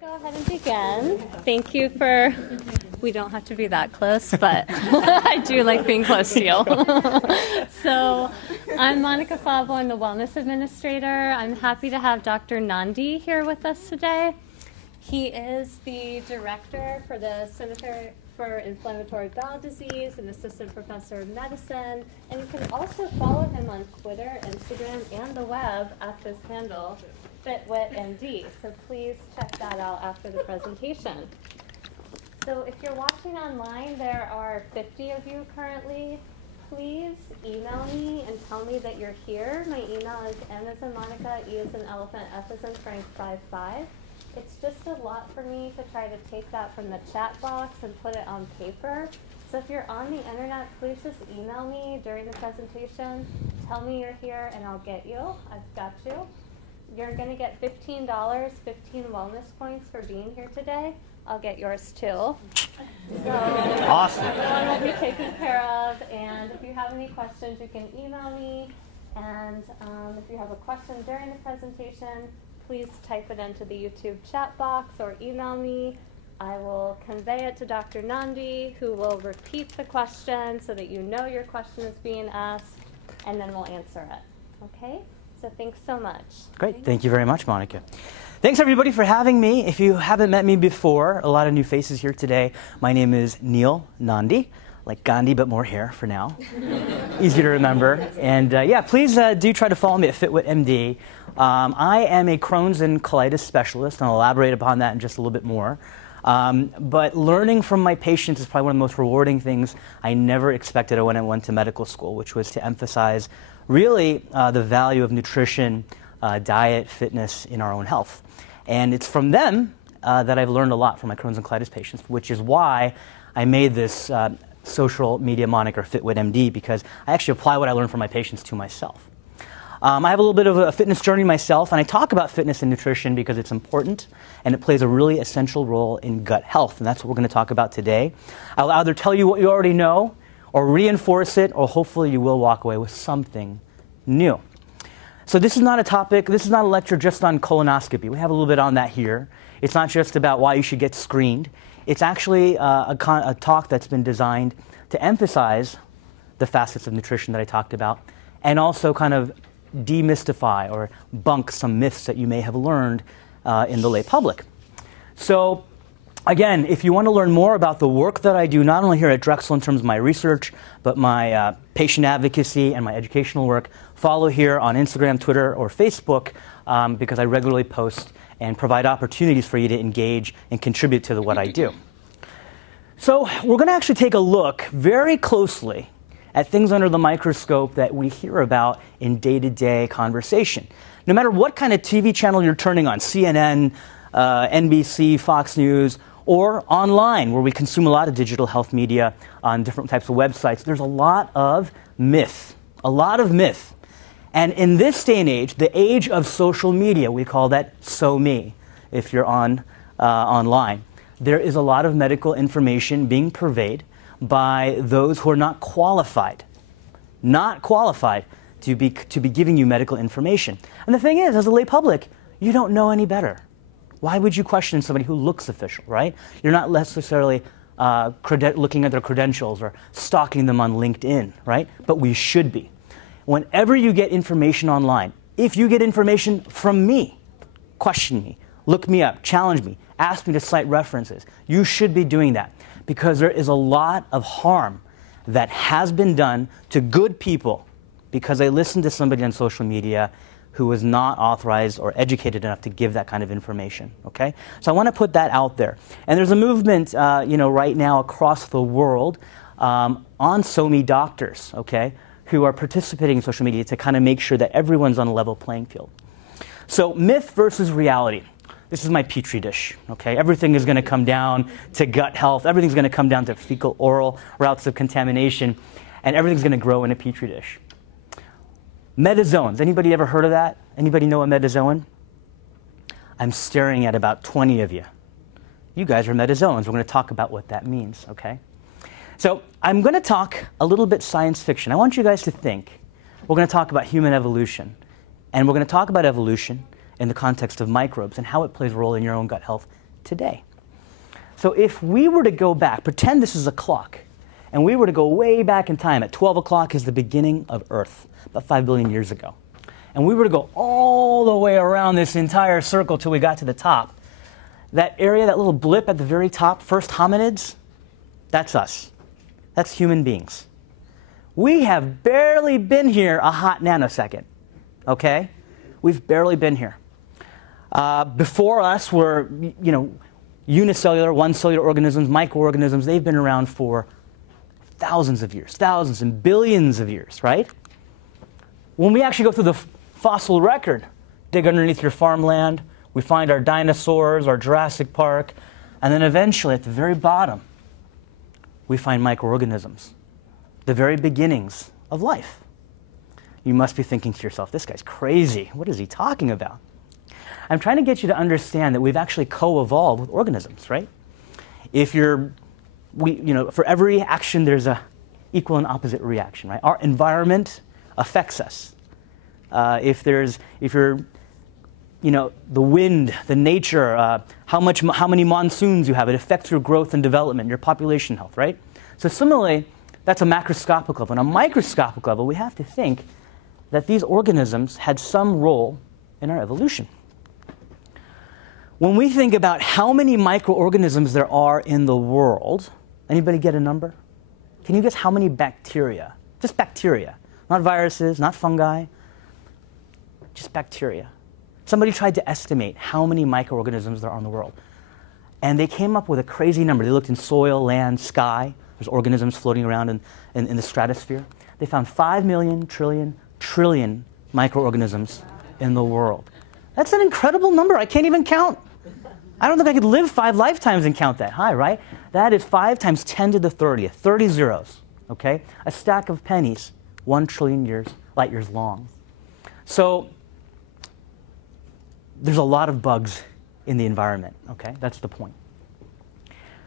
Go ahead and begin. Thank you for, we don't have to be that close, but I do like being close to you. So I'm Monica Favo, I'm the Wellness Administrator. I'm happy to have Dr. Nandi here with us today. He is the Director for the Center for Inflammatory Bowel Disease and Assistant Professor of Medicine. And you can also follow him on Twitter, Instagram, and the web at this handle, FitWitMD, so please check that out after the presentation. So if you're watching online, there are 50 of you currently. Please email me and tell me that you're here. My email is M as in Monica, E as in Elephant, F as in Frank 55. It's just a lot for me to try to take that from the chat box and put it on paper. So if you're on the internet, please just email me during the presentation. Tell me you're here and I'll get you. I've got you. You're going to get $15, 15 wellness points for being here today. I'll get yours too. So awesome. Everyone will be taken care of. And if you have any questions, you can email me. And if you have a question during the presentation, please type it into the YouTube chat box or email me. I will convey it to Dr. Nandi, who will repeat the question so that you know your question is being asked, and then we'll answer it. Okay? So thanks so much. Great. Thank you very much, Monica. Thanks, everybody, for having me. If you haven't met me before, a lot of new faces here today. My name is Neil Nandi, like Gandhi, but more hair for now. Easy to remember. And yeah, please do try to follow me at FitWitMD. I am a Crohn's and colitis specialist, and I'll elaborate upon that in just a little bit more. But learning from my patients is probably one of the most rewarding things I never expected when I went to medical school, which was to emphasize really the value of nutrition, diet, fitness in our own health. And it's from them that I've learned a lot from my Crohn's and colitis patients, which is why I made this social media moniker FitWitMD, because I actually apply what I learn from my patients to myself. I have a little bit of a fitness journey myself, and I talk about fitness and nutrition because it's important, and it plays a really essential role in gut health, and that's what we're going to talk about today. I'll either tell you what you already know, or reinforce it, or hopefully you will walk away with something new. So this is not a topic, this is not a lecture just on colonoscopy. We have a little bit on that here. It's not just about why you should get screened. It's actually a talk that's been designed to emphasize the facets of nutrition that I talked about, and also kind of demystify or bunk some myths that you may have learned in the lay public. So again, if you want to learn more about the work that I do, not only here at Drexel in terms of my research, but my patient advocacy and my educational work, follow here on Instagram, Twitter, or Facebook, because I regularly post and provide opportunities for you to engage and contribute to what I do. So we're going to actually take a look very closely at things under the microscope that we hear about in day-to-day conversation. No matter what kind of TV channel you're turning on, CNN, NBC, Fox News, or online, where we consume a lot of digital health media on different types of websites, there's a lot of myth. A lot of myth. And in this day and age, the age of social media, we call that SoMe, if you're online, there is a lot of medical information being purveyed by those who are not qualified to be giving you medical information. And the thing is, as a lay public, you don't know any better. Why would you question somebody who looks official, right? You're not necessarily looking at their credentials or stalking them on LinkedIn, right? But we should be. Whenever you get information online, if you get information from me, question me, look me up, challenge me, ask me to cite references. You should be doing that, because there is a lot of harm that has been done to good people because they listened to somebody on social media who was not authorized or educated enough to give that kind of information, okay? So I want to put that out there. And there's a movement, right now across the world on SoMe doctors, okay, who are participating in social media to kind of make sure that everyone's on a level playing field. So myth versus reality. This is my petri dish, okay? Everything is going to come down to gut health. Everything's going to come down to fecal-oral routes of contamination, and everything's going to grow in a petri dish. Metazoans. Anybody ever heard of that? Anybody know a metazoan? I'm staring at about 20 of you. You guys are metazoans. We're going to talk about what that means, okay? So I'm going to talk a little bit science fiction. I want you guys to think. We're going to talk about human evolution, and we're going to talk about evolution in the context of microbes and how it plays a role in your own gut health today. So if we were to go back, pretend this is a clock, and we were to go way back in time, at 12 o'clock is the beginning of Earth, about 5 billion years ago. And we were to go all the way around this entire circle till we got to the top. That area, that little blip at the very top, first hominids, that's us. That's human beings. We have barely been here a hot nanosecond, okay? We've barely been here. Before us were, unicellular, one-cellular organisms, microorganisms. They've been around for thousands of years, thousands and billions of years, right? When we actually go through the fossil record, dig underneath your farmland, we find our dinosaurs, our Jurassic Park, and then eventually at the very bottom, we find microorganisms, the very beginnings of life. You must be thinking to yourself, this guy's crazy. What is he talking about? I'm trying to get you to understand that we've actually co-evolved with organisms, right? For every action, there's a equal and opposite reaction, right? Our environment affects us. If you're the wind, the nature, how many monsoons you have, it affects your growth and development, your population health, right? So similarly, that's a macroscopic level. On a microscopic level, we have to think that these organisms had some role in our evolution. When we think about how many microorganisms there are in the world, anybody get a number? Can you guess how many bacteria? Just bacteria, not viruses, not fungi, just bacteria. Somebody tried to estimate how many microorganisms there are in the world. And they came up with a crazy number. They looked in soil, land, sky. There's organisms floating around in the stratosphere. They found 5 million trillion microorganisms in the world. That's an incredible number. I can't even count. I don't think I could live 5 lifetimes and count that high, right? That is 5 times 10 to the 30th, 30 zeros, okay? A stack of pennies, 1 trillion light years long. So there's a lot of bugs in the environment, okay? That's the point.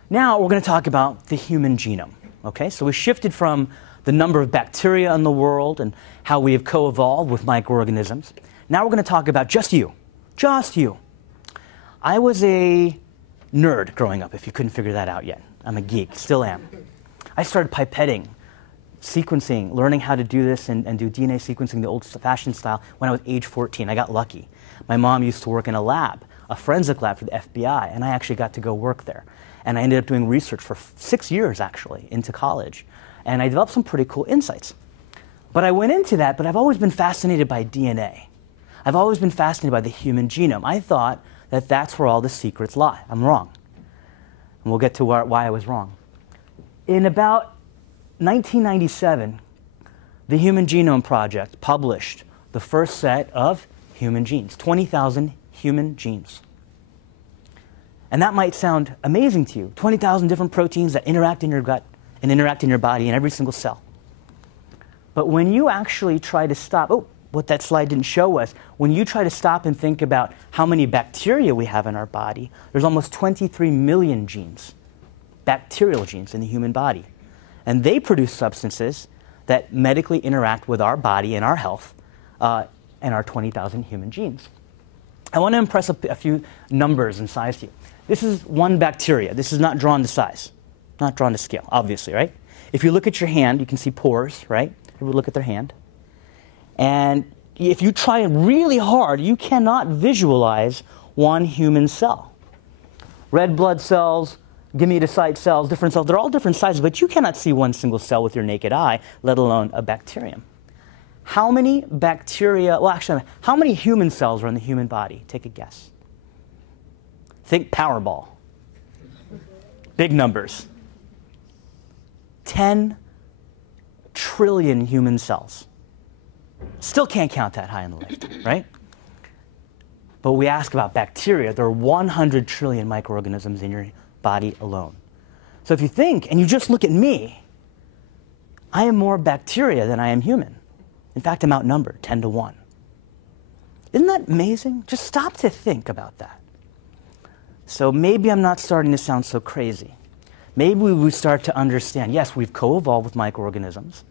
Now we're going to talk about the human genome, okay? So we shifted from the number of bacteria in the world and how we have co-evolved with microorganisms. Now we're going to talk about just you. Just you. I was a nerd growing up, if you couldn't figure that out yet. I'm a geek, still am. I started pipetting, sequencing, learning how to do this and do DNA sequencing the old-fashioned style when I was age 14. I got lucky. My mom used to work in a lab, a forensic lab for the FBI, and I actually got to go work there. And I ended up doing research for 6 years, actually, into college. And I developed some pretty cool insights. But I went into that, but I've always been fascinated by DNA. I've always been fascinated by the human genome. I thought that that's where all the secrets lie. I'm wrong. And we'll get to why I was wrong. In about 1997, the Human Genome Project published the first set of human genes, 20,000 human genes. And that might sound amazing to you, 20,000 different proteins that interact in your gut and interact in your body in every single cell. But when you actually try to stop, what that slide didn't show us, when you try to stop and think about how many bacteria we have in our body, there's almost 23 million genes, bacterial genes in the human body. And they produce substances that medically interact with our body and our health and our 20,000 human genes. I want to impress a few numbers and size to you. This is one bacteria. This is not drawn to size, not drawn to scale, obviously, right? If you look at your hand, you can see pores, right? Everyone look at their hand. And if you try really hard, you cannot visualize one human cell. Red blood cells, gametocyte cells, different cells, they're all different sizes, but you cannot see one single cell with your naked eye, let alone a bacterium. How many bacteria, well actually, how many human cells are in the human body? Take a guess. Think Powerball. Big numbers. 10 trillion human cells. Still can't count that high on the list, right? But we ask about bacteria. There are 100 trillion microorganisms in your body alone. So if you think, and you just look at me, I am more bacteria than I am human. In fact, I'm outnumbered 10 to 1. Isn't that amazing? Just stop to think about that. So maybe I'm not starting to sound so crazy. Maybe we start to understand, yes, we've co-evolved with microorganisms.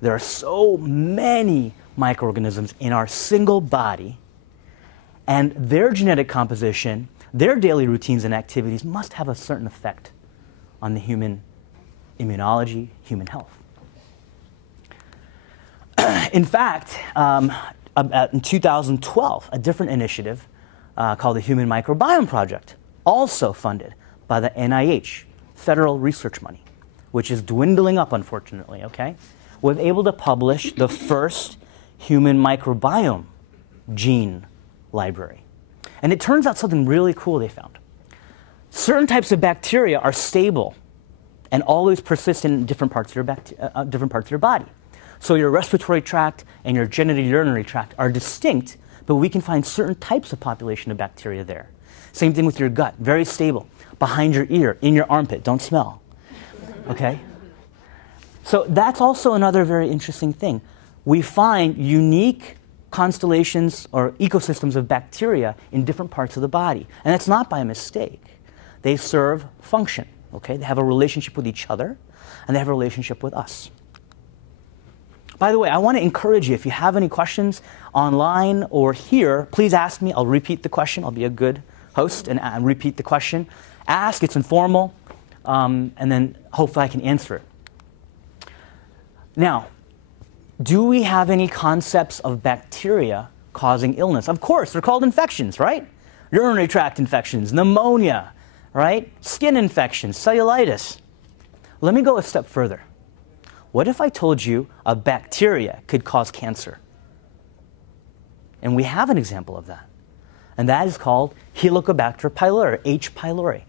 There are so many microorganisms in our single body, and their genetic composition their daily routines and activities must have a certain effect on the human immunology, human health. In fact, in 2012, a different initiative called the Human Microbiome Project, also funded by the NIH, federal research money, which is dwindling up, unfortunately, okay, was able to publish the first human microbiome gene library. And it turns out something really cool they found. Certain types of bacteria are stable and always persist in different parts of your body. So your respiratory tract and your genitourinary tract are distinct, but we can find certain types of population of bacteria there. Same thing with your gut, very stable. Behind your ear, in your armpit, don't smell. Okay? So that's also another very interesting thing. We find unique constellations or ecosystems of bacteria in different parts of the body. And that's not by mistake. They serve function. Okay? They have a relationship with each other, and they have a relationship with us. By the way, I want to encourage you, if you have any questions online or here, please ask me. I'll repeat the question. I'll be a good host and repeat the question. Ask, it's informal, and then hopefully I can answer it. Now, do we have any concepts of bacteria causing illness? Of course, they're called infections, right? Urinary tract infections, pneumonia, right? Skin infections, cellulitis. Let me go a step further. What if I told you a bacteria could cause cancer? And we have an example of that. And that is called Helicobacter pylori, H. pylori.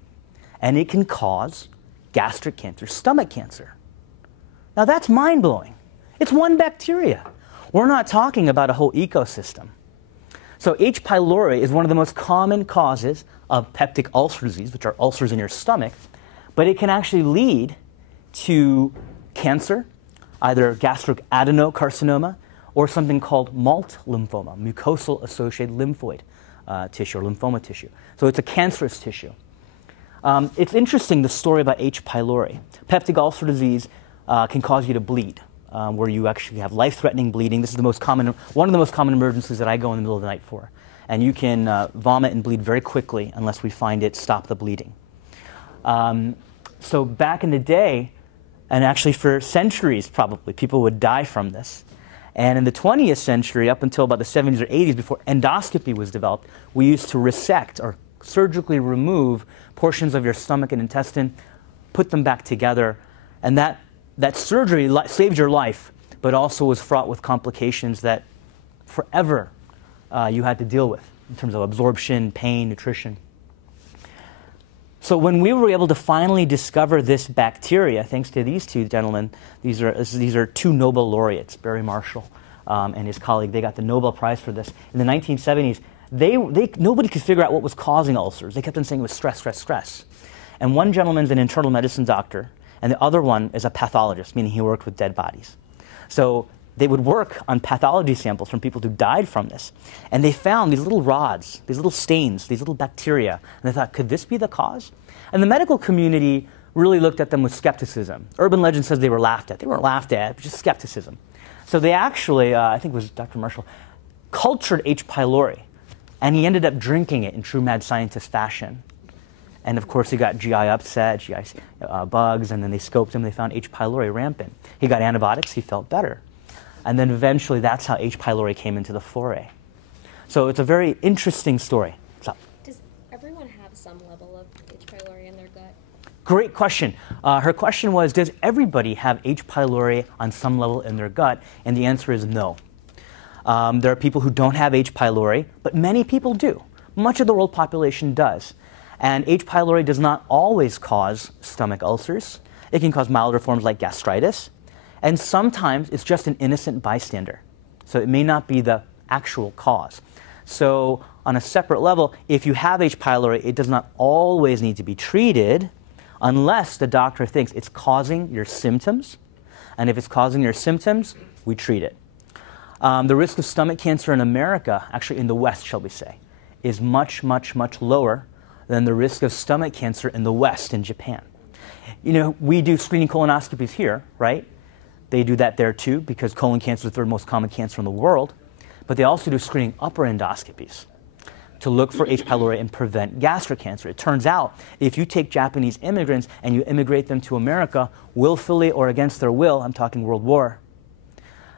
And it can cause gastric cancer, stomach cancer. Now that's mind-blowing. It's one bacteria. We're not talking about a whole ecosystem. So H. pylori is one of the most common causes of peptic ulcer disease, which are ulcers in your stomach, but it can actually lead to cancer, either gastric adenocarcinoma or something called MALT lymphoma, mucosal associated lymphoid tissue or lymphoma tissue. So it's a cancerous tissue. It's interesting, the story about H. pylori. Peptic ulcer disease can cause you to bleed, where you actually have life-threatening bleeding. This is the most common, one of the most common emergencies that I go in the middle of the night for. And you can vomit and bleed very quickly unless we find it stop the bleeding. So back in the day, and actually for centuries probably, people would die from this. And in the 20th century, up until about the 70s or 80s, before endoscopy was developed, we used to resect or surgically remove portions of your stomach and intestine, put them back together. And that surgery saved your life, but also was fraught with complications that forever you had to deal with in terms of absorption, pain, nutrition. So when we were able to finally discover this bacteria, thanks to these two gentlemen, these are two Nobel laureates, Barry Marshall and his colleague. They got the Nobel Prize for this. In the 1970s, nobody could figure out what was causing ulcers. They kept on saying it was stress, stress, stress. And one gentleman's an internal medicine doctor, and the other one is a pathologist, meaning he worked with dead bodies. So they would work on pathology samples from people who died from this. And they found these little rods, these little stains, these little bacteria. And they thought, could this be the cause? And the medical community really looked at them with skepticism. Urban legend says they were laughed at. They weren't laughed at, but just skepticism. So they actually, I think it was Dr. Marshall, cultured H. pylori. And he ended up drinking it in true mad scientist fashion. And of course, he got GI upset, GI bugs, and then they scoped him. They found H. pylori rampant. He got antibiotics. He felt better. And then eventually, that's how H. pylori came into the foray. So it's a very interesting story. So, does everyone have some level of H. pylori in their gut? Great question. Her question was, does everybody have H. pylori on some level in their gut? And the answer is no. There are people who don't have H. pylori, but many people do. Much of the world population does. And H. pylori does not always cause stomach ulcers. It can cause milder forms like gastritis. And sometimes it's just an innocent bystander. So it may not be the actual cause. So on a separate level, if you have H. pylori, it does not always need to be treated unless the doctor thinks it's causing your symptoms. And if it's causing your symptoms, we treat it. The risk of stomach cancer in America, actually in the West, shall we say, is much, much, much lower than the risk of stomach cancer in the West, in Japan. You know, we do screening colonoscopies here, right? They do that there too, because colon cancer is the third most common cancer in the world. But they also do screening upper endoscopies. to look for H. pylori and prevent gastric cancer. It turns out if you take Japanese immigrants and you immigrate them to America willfully or against their will, I'm talking World War,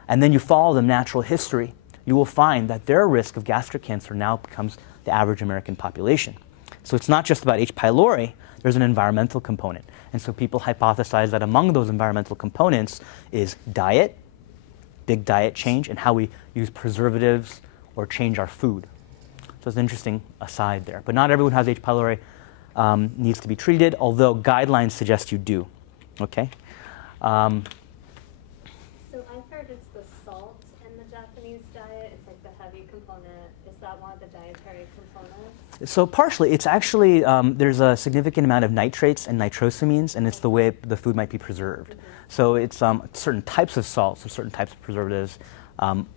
and then you follow them natural history, you will find that their risk of gastric cancer now becomes the average American population. So it's not just about H. pylori, there's an environmental component. And so people hypothesize that among those environmental components is diet, big diet change, and how we use preservatives or change our food. So it's an interesting aside there. But not everyone who has H. pylori needs to be treated, although guidelines suggest you do. Okay? So I've heard it's the salt in the Japanese diet. It's like the heavy component. Is that one of the dietary components? So partially, it's actually, there's a significant amount of nitrates and nitrosamines, and it's the way the food might be preserved. Mm-hmm. So it's certain types of salts or certain types of preservatives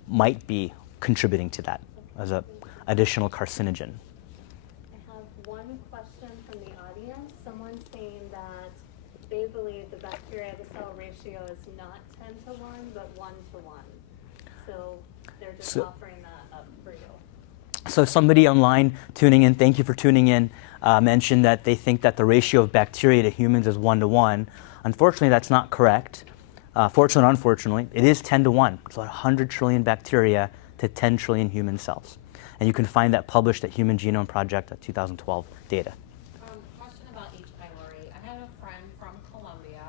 might be contributing to that as an additional carcinogen. I have one question from the audience. Someone's saying that they believe the bacteria to cell ratio is not 10 to 1, but 1 to 1. So they're just offering that up for you. So somebody online tuning in, thank you for tuning in, mentioned that they think that the ratio of bacteria to humans is 1 to 1. Unfortunately, that's not correct. Fortunately or unfortunately, it is 10 to 1. It's about 100 trillion bacteria to 10 trillion human cells. And you can find that published at Human Genome Project at 2012 data. Question about H. pylori. I had a friend from Colombia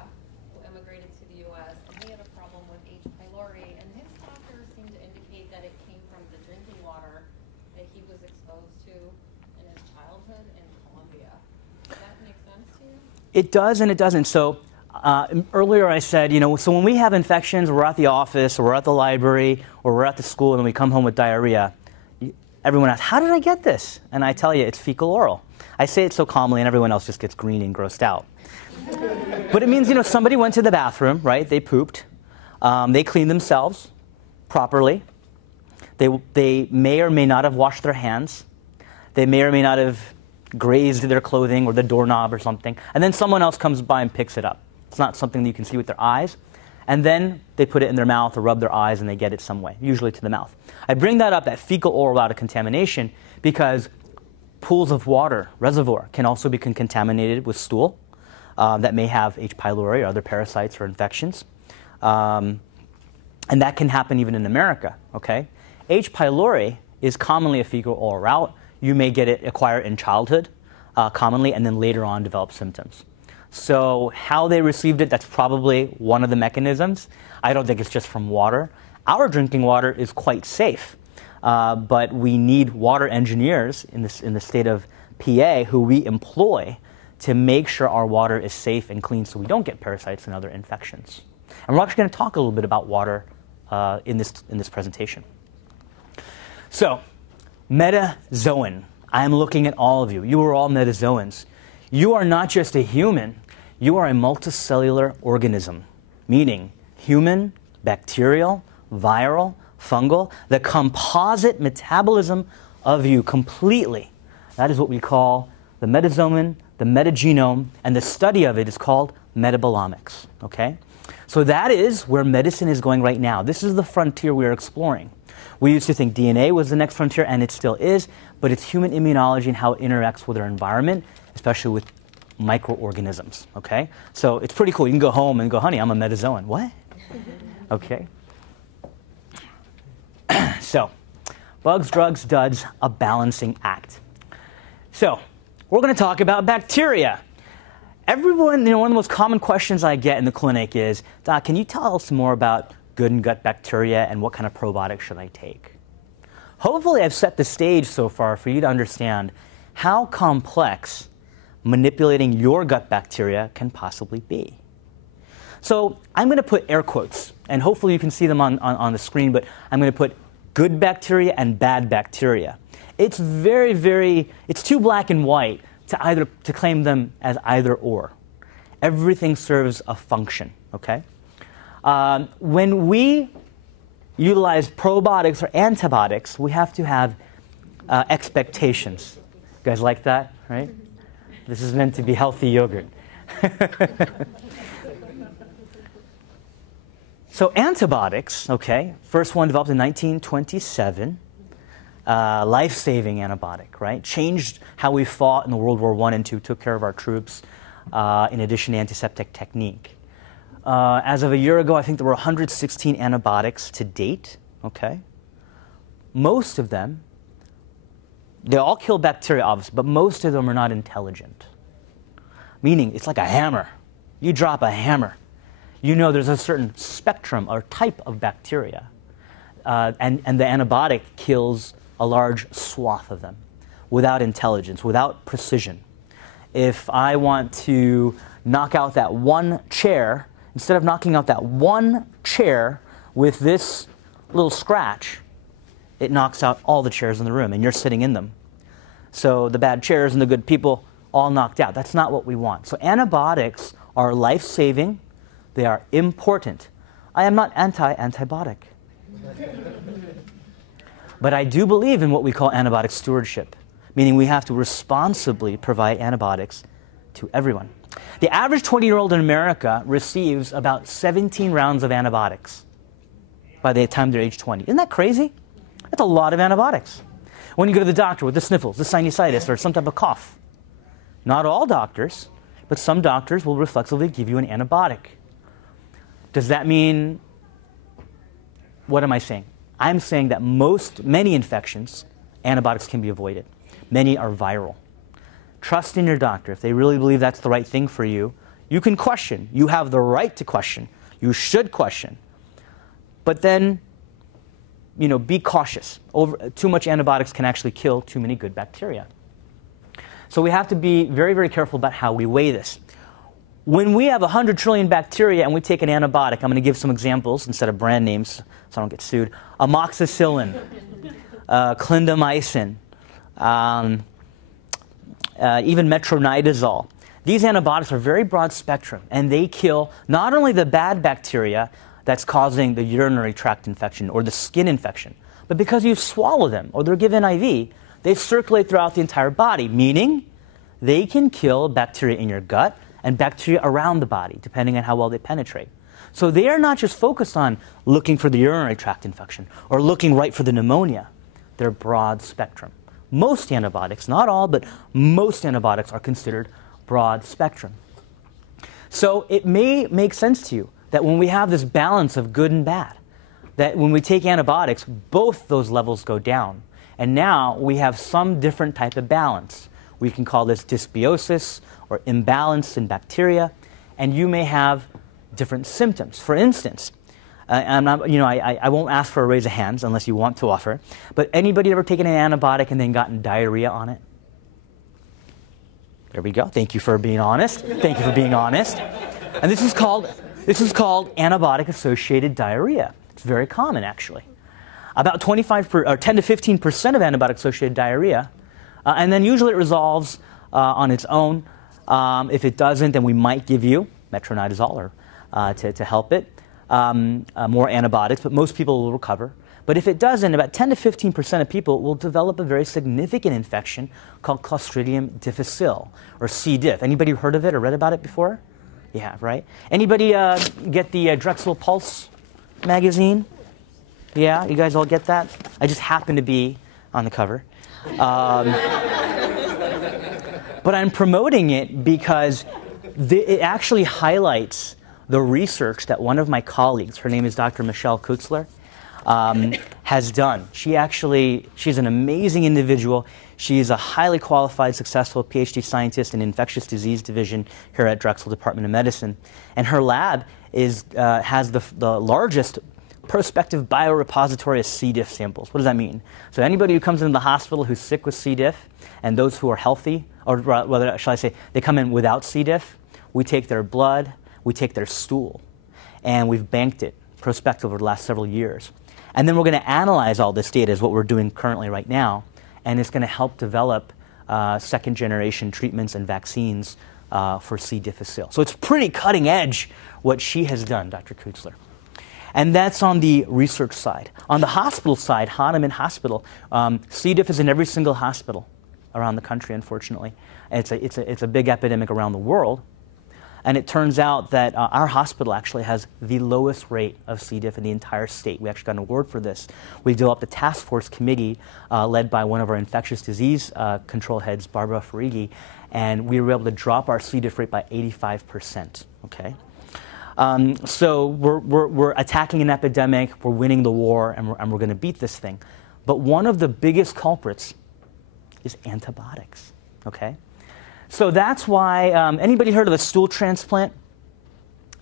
who immigrated to the U.S. and he had a problem with H. pylori, and his doctor seemed to indicate that it came from the drinking water that he was exposed to in his childhood in Colombia. Does that make sense to you? It does and it doesn't. So earlier I said, so when we have infections, we're at the office, or we're at the library, or we're at the school, and we come home with diarrhea, everyone asks, how did I get this? And I tell you, it's fecal oral. I say it so calmly, and everyone else just gets green and grossed out. But it means, somebody went to the bathroom, right? They pooped. They cleaned themselves properly. They may or may not have washed their hands. They may or may not have grazed their clothing or the doorknob or something. And then someone else comes by and picks it up. It's not something that you can see with their eyes. And then they put it in their mouth or rub their eyes and they get it some way, usually to the mouth. I bring that up, that fecal oral route of contamination, because pools of water, reservoir, can also be contaminated with stool that may have H. pylori or other parasites or infections. And that can happen even in America, okay? H. pylori is commonly a fecal oral route. You may get it acquired in childhood, commonly, and then later on develop symptoms. So how they received it, that's probably one of the mechanisms. I don't think it's just from water. Our drinking water is quite safe, but we need water engineers in the state of PA who we employ to make sure our water is safe and clean so we don't get parasites and other infections. And we're actually going to talk a little bit about water in this presentation. So, metazoan. I'm looking at all of you. You are all metazoans. You are not just a human, you are a multicellular organism, meaning human, bacterial, viral, fungal, the composite metabolism of you completely. That is what we call the metazoan, the metagenome, and the study of it is called metabolomics, okay? So that is where medicine is going right now. This is the frontier we are exploring. We used to think DNA was the next frontier, and it still is, but it's human immunology and how it interacts with our environment, especially with microorganisms, okay? So it's pretty cool. You can go home and go, honey, I'm a metazoan. What? Okay. So, bugs, drugs, duds, a balancing act. So, we're going to talk about bacteria. Everyone, one of the most common questions I get in the clinic is, Doc, can you tell us more about good and gut bacteria and what kind of probiotics should I take? Hopefully I've set the stage so far for you to understand how complex manipulating your gut bacteria can possibly be. So I'm going to put air quotes, and hopefully you can see them on the screen, but I'm going to put good bacteria and bad bacteria. It's it's too black and white to claim them as either or. Everything serves a function, okay? When we utilize probiotics or antibiotics, we have to have expectations. You guys like that, right? This is meant to be healthy yogurt. So antibiotics, okay, first one developed in 1927. life-saving antibiotic, right? Changed how we fought in the World War I and II, took care of our troops, in addition to antiseptic technique. As of a year ago, I think there were 116 antibiotics to date, okay? Most of them, they all kill bacteria, obviously, but most of them are not intelligent. Meaning, it's like a hammer. You drop a hammer. You know there's a certain spectrum or type of bacteria, and the antibiotic kills a large swath of them without intelligence, without precision. If I want to knock out that one chair, instead of knocking out that one chair with this little scratch, it knocks out all the chairs in the room, and you're sitting in them. So the bad chairs and the good people all knocked out. That's not what we want. So antibiotics are life-saving. They are important. I am not anti-antibiotic. But I do believe in what we call antibiotic stewardship, meaning we have to responsibly provide antibiotics to everyone. The average 20-year-old in America receives about 17 rounds of antibiotics by the time they're age 20. Isn't that crazy? That's a lot of antibiotics. When you go to the doctor with the sniffles, the sinusitis, or some type of cough, not all doctors, but some doctors will reflexively give you an antibiotic. Does that mean, what am I saying? I'm saying that many infections, antibiotics can be avoided. Many are viral. Trust in your doctor. If they really believe that's the right thing for you, you can question. You have the right to question. You should question. But then, be cautious. Too much antibiotics can actually kill too many good bacteria. So we have to be very, very careful about how we weigh this. When we have 100 trillion bacteria and we take an antibiotic, I'm going to give some examples instead of brand names so I don't get sued. Amoxicillin, clindamycin, even metronidazole. These antibiotics are very broad spectrum, and they kill not only the bad bacteria that's causing the urinary tract infection or the skin infection, but because you swallow them or they're given IV, they circulate throughout the entire body, meaning they can kill bacteria in your gut and bacteria around the body, depending on how well they penetrate. So they are not just focused on looking for the urinary tract infection or looking right for the pneumonia. They're broad spectrum. Most antibiotics, not all, but most antibiotics are considered broad spectrum. So it may make sense to you that when we have this balance of good and bad, that when we take antibiotics, both those levels go down. And now we have some different type of balance. We can call this dysbiosis or imbalance in bacteria, and you may have different symptoms. For instance, I won't ask for a raise of hands unless you want to offer, but anybody ever taken an antibiotic and then gotten diarrhea on it? There we go. Thank you for being honest. Thank you for being honest. And this is called antibiotic-associated diarrhea. It's very common, actually. About 10 to 15% of antibiotic-associated diarrhea, and then usually it resolves on its own. If it doesn't, then we might give you metronidazole to help it, more antibiotics, but most people will recover. But if it doesn't, about 10 to 15% of people will develop a very significant infection called Clostridium difficile, or C. diff. Anybody heard of it or read about it before? You have, right? Anybody get the Drexel Pulse magazine? Yeah, you guys all get that? I just happen to be on the cover. But I'm promoting it because it actually highlights the research that one of my colleagues, her name is Dr. Michelle Kutzler, has done. She's an amazing individual. She's a highly qualified, successful PhD scientist in infectious disease division here at Drexel Department of Medicine. And her lab has the largest prospective biorepository of C. diff samples. What does that mean? So anybody who comes into the hospital who's sick with C. diff, and those who are healthy, or rather, shall I say, they come in without C. diff, we take their blood, we take their stool, and we've banked it prospectively over the last several years. And then we're going to analyze all this data, is what we're doing currently right now, and it's going to help develop second-generation treatments and vaccines for C. difficile. So it's pretty cutting edge what she has done, Dr. Kutzler. And that's on the research side. On the hospital side, Hahnemann Hospital, C. diff is in every single hospital around the country, unfortunately. It's a big epidemic around the world. And it turns out that our hospital actually has the lowest rate of C. diff in the entire state. We actually got an award for this. We developed a task force committee led by one of our infectious disease control heads, Barbara Farigi, and we were able to drop our C. diff rate by 85%. Okay? So we're attacking an epidemic, we're winning the war, and we're going to beat this thing. But one of the biggest culprits is antibiotics. Okay? So that's why, anybody heard of a stool transplant?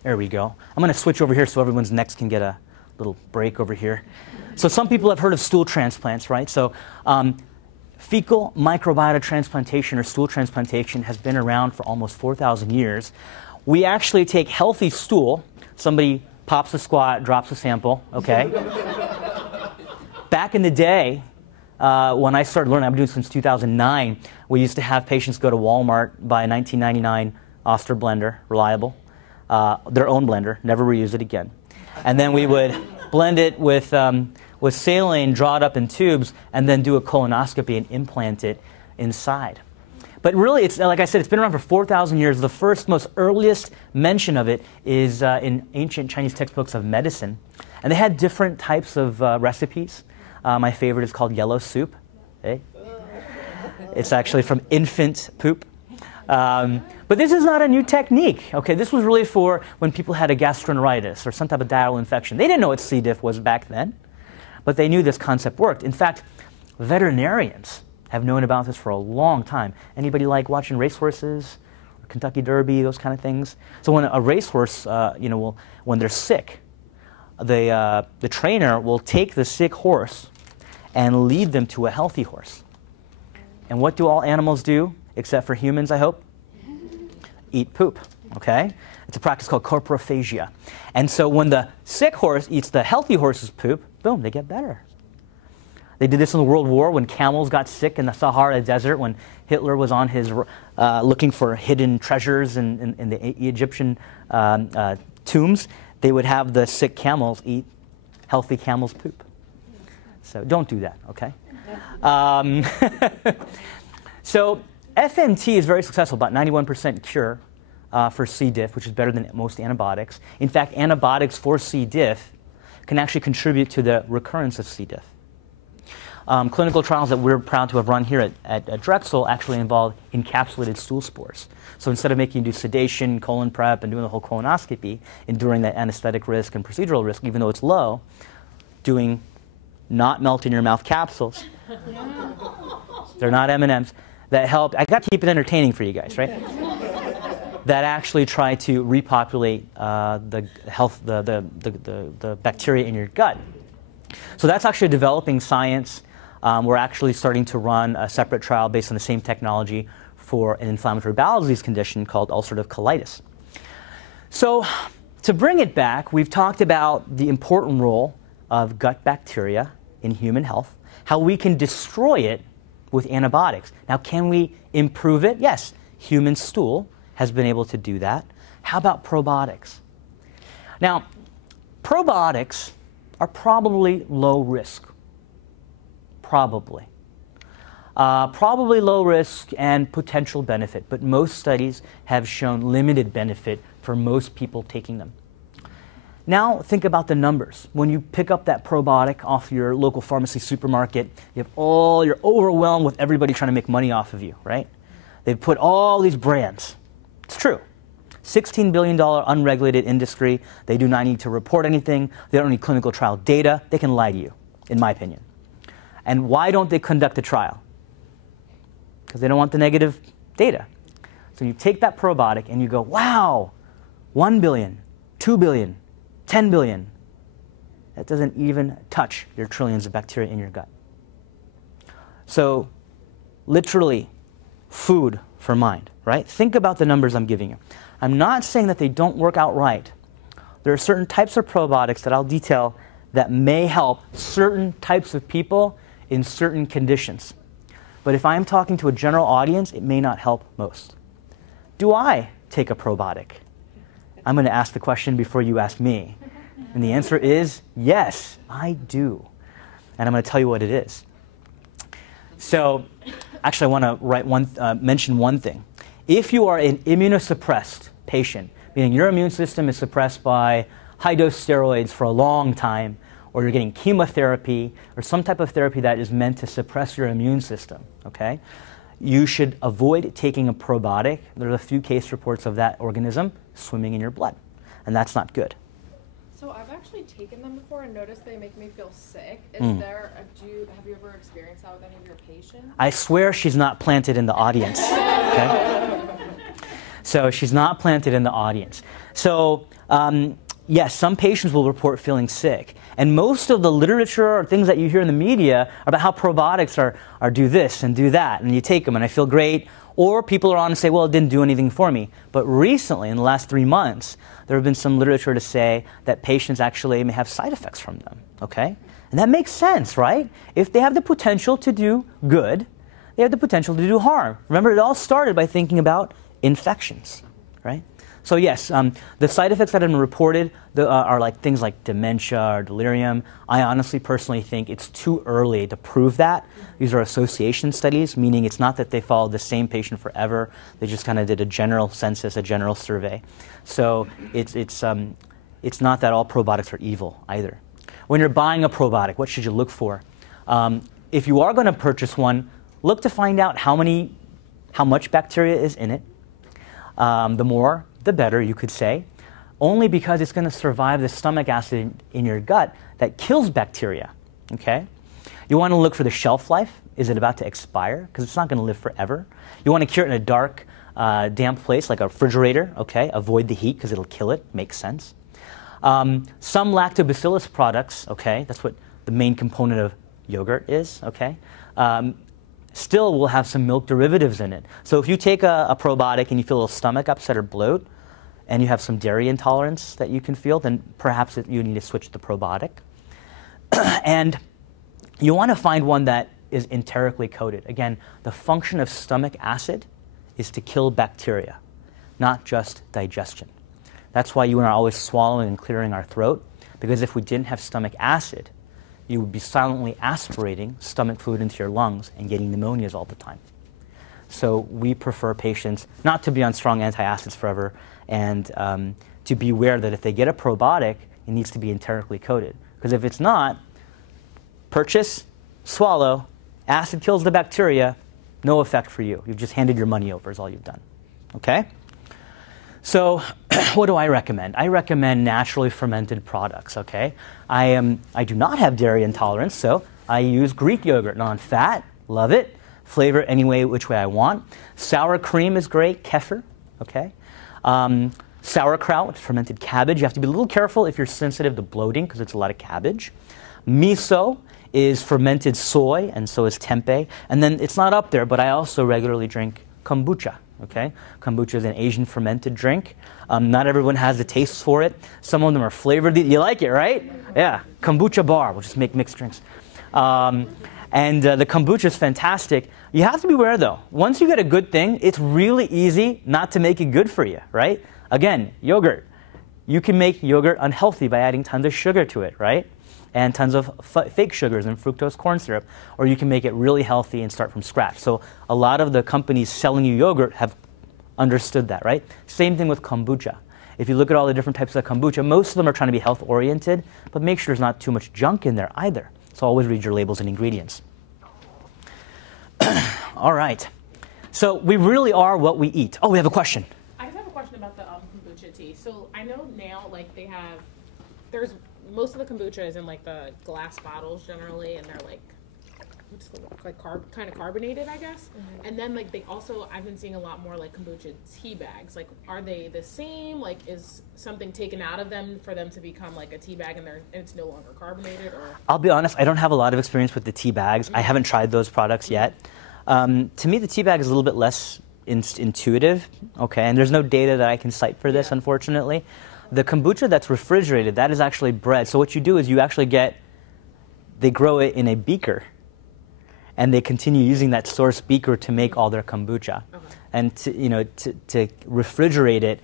There we go. I'm going to switch over here so everyone's necks can get a little break over here. So some people have heard of stool transplants, right? So fecal microbiota transplantation or stool transplantation has been around for almost 4,000 years. We actually take healthy stool. Somebody pops a squat, drops a sample, okay? Back in the day, when I started learning, I've been doing this since 2009, we used to have patients go to Walmart, buy a 1999 Oster blender, reliable, their own blender, never reuse it again. And then we would blend it with saline, draw it up in tubes, and then do a colonoscopy and implant it inside. But really, it's, like I said, it's been around for 4,000 years. The first, most earliest mention of it is in ancient Chinese textbooks of medicine. And they had different types of recipes. My favorite is called yellow soup. Hey? It's actually from infant poop. But this is not a new technique. Okay, this was really for when people had a gastroenteritis or some type of diarrheal infection. They didn't know what C. diff was back then, but they knew this concept worked. In fact, veterinarians have known about this for a long time. Anybody like watching racehorses, or Kentucky Derby, those kind of things? So when a racehorse, when they're sick, the trainer will take the sick horse and lead them to a healthy horse. And what do all animals do, except for humans, I hope? Eat poop, okay? It's a practice called coprophagia. And so when the sick horse eats the healthy horse's poop, boom, they get better. They did this in the World War when camels got sick in the Sahara Desert, when Hitler was on his looking for hidden treasures in the Egyptian tombs. They would have the sick camels eat healthy camel's poop. So don't do that, okay? So FMT is very successful, about 91% cure for C. diff, which is better than most antibiotics. In fact, antibiotics for C. diff can actually contribute to the recurrence of C. diff. Clinical trials that we're proud to have run here at Drexel actually involve encapsulated stool spores. So instead of making you do sedation, colon prep, and doing the whole colonoscopy, enduring that anesthetic risk and procedural risk, even though it's low, doing not melt in your mouth capsules. They're not M&Ms. That help. I got to keep it entertaining for you guys, right? That actually try to repopulate the bacteria in your gut. So that's actually a developing science. We're actually starting to run a separate trial based on the same technology for an inflammatory bowel disease condition called ulcerative colitis. So to bring it back, we've talked about the important role of gut bacteria in human health, how we can destroy it with antibiotics. Now, can we improve it? Yes, human stool has been able to do that. How about probiotics? Now, probiotics are probably low risk. Probably. Probably low risk and potential benefit, but most studies have shown limited benefit for most people taking them. Now think about the numbers. When you pick up that probiotic off your local pharmacy supermarket, you're overwhelmed with everybody trying to make money off of you, right? They've put all these brands. It's true. $16 billion unregulated industry. They do not need to report anything. They don't need clinical trial data. They can lie to you, in my opinion. And why don't they conduct a trial? Because they don't want the negative data. So you take that probiotic and you go, wow, 1 billion, 2 billion, 10 billion. That doesn't even touch your trillions of bacteria in your gut. So literally, food for mind, right? Think about the numbers I'm giving you. I'm not saying that they don't work out right. There are certain types of probiotics that I'll detail that may help certain types of people in certain conditions. But if I'm talking to a general audience, it may not help most. Do I take a probiotic? I'm going to ask the question before you ask me. And the answer is yes, I do. And I'm going to tell you what it is. So actually, I want to mention one thing. If you are an immunosuppressed patient, meaning your immune system is suppressed by high-dose steroids for a long time, or you're getting chemotherapy or some type of therapy that is meant to suppress your immune system, okay? You should avoid taking a probiotic. There's a few case reports of that organism swimming in your blood, and that's not good. So I've actually taken them before and noticed they make me feel sick. Have you ever experienced that with any of your patients? I swear she's not planted in the audience, okay? So she's not planted in the audience. So yes, some patients will report feeling sick. And most of the literature or things that you hear in the media about how probiotics are do this and do that, and you take them and I feel great. Or people are on and say, well, it didn't do anything for me. But recently, in the last 3 months, there have been some literature to say that patients actually may have side effects from them, okay? And that makes sense, right? If they have the potential to do good, they have the potential to do harm. Remember, it all started by thinking about infections, right? So yes, the side effects that have been reported are like things like dementia or delirium. I honestly, personally think it's too early to prove that. These are association studies, meaning it's not that they followed the same patient forever. They just kind of did a general census, a general survey. So it's not that all probiotics are evil either. When you're buying a probiotic, what should you look for? If you are going to purchase one, look to find out how much bacteria is in it. The more, the better, you could say, only because it's going to survive the stomach acid in your gut that kills bacteria, okay? You want to look for the shelf life. Is it about to expire? Because it's not going to live forever. You want to cure it in a dark, damp place like a refrigerator, okay? Avoid the heat because it'll kill it. Makes sense. Some lactobacillus products, okay? That's what the main component of yogurt is, okay? Still will have some milk derivatives in it. So if you take a probiotic and you feel a little stomach upset or bloat, and you have some dairy intolerance that you can feel, then perhaps you need to switch the probiotic. And you want to find one that is enterically coated. Again, the function of stomach acid is to kill bacteria, not just digestion. That's why you and I are always swallowing and clearing our throat, because if we didn't have stomach acid, you would be silently aspirating stomach fluid into your lungs and getting pneumonias all the time. So we prefer patients not to be on strong antacids forever, and to be aware that if they get a probiotic, it needs to be enterically coated. Because if it's not, purchase, swallow, acid kills the bacteria, no effect for you. You've just handed your money over is all you've done. Okay? So what do I recommend? I recommend naturally fermented products, okay? I do not have dairy intolerance, so I use Greek yogurt, non-fat, love it. Flavor any way, which way I want. Sour cream is great, kefir, okay? Sauerkraut, fermented cabbage. You have to be a little careful if you're sensitive to bloating because it's a lot of cabbage. Miso is fermented soy, and so is tempeh. And then it's not up there, but I also regularly drink kombucha. Okay, kombucha is an Asian fermented drink. Not everyone has the taste for it. Some of them are flavored. You like it, right? Yeah, kombucha bar. We'll just make mixed drinks. And the kombucha is fantastic. You have to be aware, though. Once you get a good thing, it's really easy not to make it good for you, right? Again, yogurt. You can make yogurt unhealthy by adding tons of sugar to it, right? And tons of fake sugars and fructose corn syrup. Or you can make it really healthy and start from scratch. So a lot of the companies selling you yogurt have understood that, right? Same thing with kombucha. If you look at all the different types of kombucha, most of them are trying to be health-oriented, but make sure there's not too much junk in there either. So always read your labels and ingredients. All right. So we really are what we eat. Oh, we have a question. I just have a question about the kombucha tea. So I know now, like, there's most of the kombucha is in like the glass bottles generally, and they're like, kind of carbonated, I guess. Mm-hmm. And then like I've been seeing a lot more like kombucha tea bags. Like, are they the same? Like, is something taken out of them for them to become like a tea bag, and it's no longer carbonated? Or I'll be honest, I don't have a lot of experience with the tea bags. Mm-hmm. I haven't tried those products yet. To me, the tea bag is a little bit less intuitive. Okay, and there's no data that I can cite for this, unfortunately. The kombucha that's refrigerated, that is actually bred. So what you do is you actually they grow it in a beaker, and they continue using that source beaker to make all their kombucha. Okay. And to refrigerate it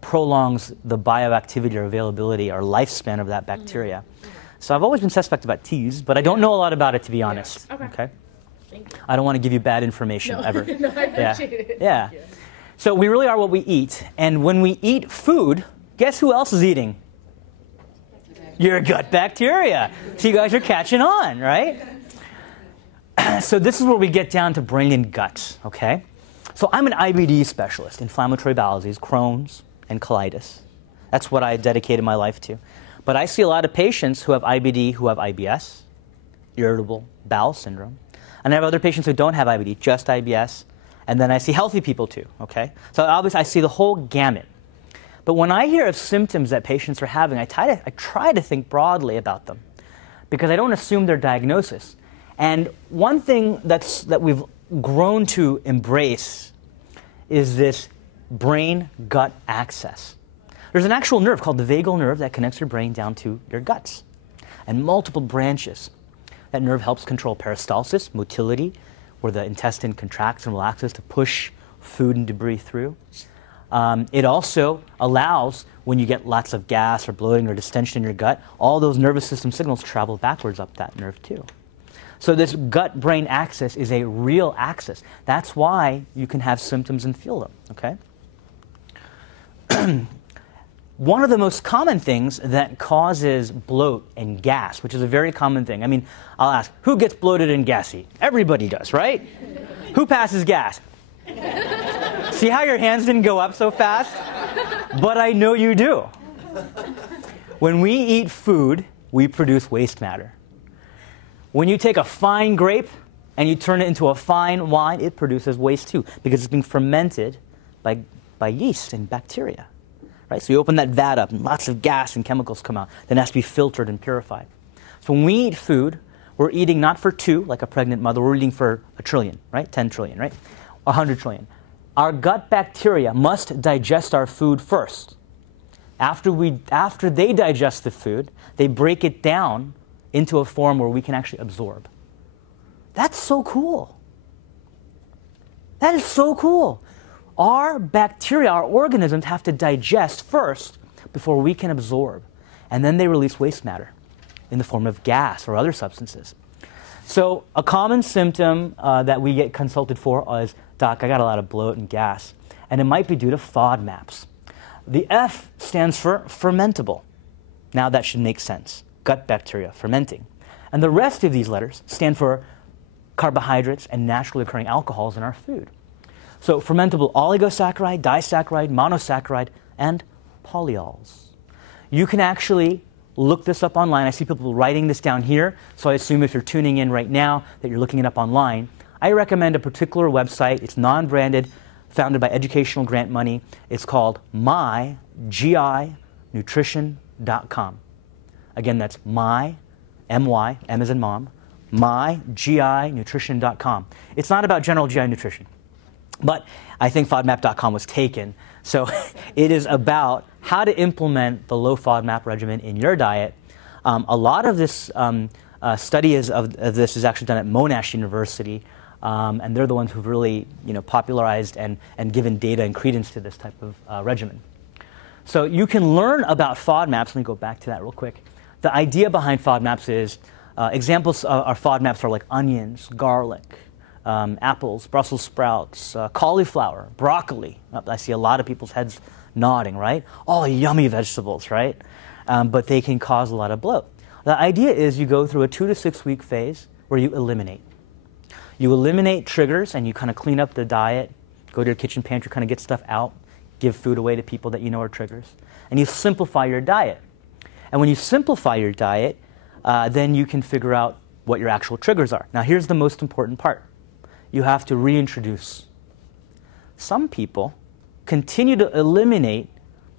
prolongs the bioactivity or availability or lifespan of that bacteria. Mm-hmm. Okay. So I've always been suspect about teas, but I don't know a lot about it, to be honest. Okay. Thank you. I don't want to give you bad information ever. No, I appreciate it. Yeah. So we really are what we eat. And when we eat food, guess who else is eating? Your gut bacteria. So you guys are catching on, right? So this is where we get down to brain and gut, okay? So I'm an IBD specialist, inflammatory bowel disease, Crohn's and colitis. That's what I dedicated my life to. But I see a lot of patients who have IBD who have IBS, irritable bowel syndrome. And I have other patients who don't have IBD, just IBS. And then I see healthy people too, okay? So obviously I see the whole gamut. But when I hear of symptoms that patients are having, I try to think broadly about them because I don't assume their diagnosis. And one thing that we've grown to embrace is this brain-gut axis. There's an actual nerve called the vagal nerve that connects your brain down to your guts, and multiple branches. That nerve helps control peristalsis, motility, where the intestine contracts and relaxes to push food and debris through. It also allows, when you get lots of gas or bloating or distension in your gut, all those nervous system signals travel backwards up that nerve too. So this gut-brain axis is a real axis. That's why you can have symptoms and feel them, okay? One of the most common things that causes bloat and gas, which is a very common thing. I mean, I'll ask, who gets bloated and gassy? Everybody does, right? Who passes gas? See how your hands didn't go up so fast? But I know you do. When we eat food, we produce waste matter. When you take a fine grape and you turn it into a fine wine, it produces waste too, because it's being fermented by yeast and bacteria. Right? So you open that vat up and lots of gas and chemicals come out. Then it has to be filtered and purified. So when we eat food, we're eating not for 2, like a pregnant mother, we're eating for 1 trillion, right? 10 trillion, right? 100 trillion. Our gut bacteria must digest our food first. After they digest the food, they break it down into a form where we can actually absorb. That's so cool. That is so cool. Our bacteria, our organisms have to digest first before we can absorb. And then they release waste matter in the form of gas or other substances. So a common symptom that we get consulted for is, Doc, I got a lot of bloat and gas. And it might be due to FODMAPs. The F stands for fermentable. Now that should make sense. Gut bacteria, fermenting. And the rest of these letters stand for carbohydrates and naturally occurring alcohols in our food. So fermentable oligosaccharide, disaccharide, monosaccharide, and polyols. You can actually look this up online. I see people writing this down here, so I assume if you're tuning in right now that you're looking it up online. I recommend a particular website. It's non-branded, founded by educational grant money. It's called myginutrition.com. Again, that's M-Y, M as in mom, myginutrition.com. It's not about general GI nutrition, but I think FODMAP.com was taken. So it is about how to implement the low FODMAP regimen in your diet. A lot of this study of this is actually done at Monash University, and they're the ones who've really popularized and given data and credence to this type of regimen. So you can learn about FODMAPs. Let me go back to that real quick. The idea behind FODMAPs is, examples of FODMAPs are like onions, garlic, apples, Brussels sprouts, cauliflower, broccoli. I see a lot of people's heads nodding, right? All yummy vegetables, right? But they can cause a lot of bloat. The idea is you go through a 2 to 6 week phase where you eliminate. You eliminate triggers and you kind of clean up the diet, go to your kitchen pantry, kind of get stuff out, give food away to people that you know are triggers, and you simplify your diet. And when you simplify your diet, then you can figure out what your actual triggers are. Now here's the most important part. You have to reintroduce. Some people continue to eliminate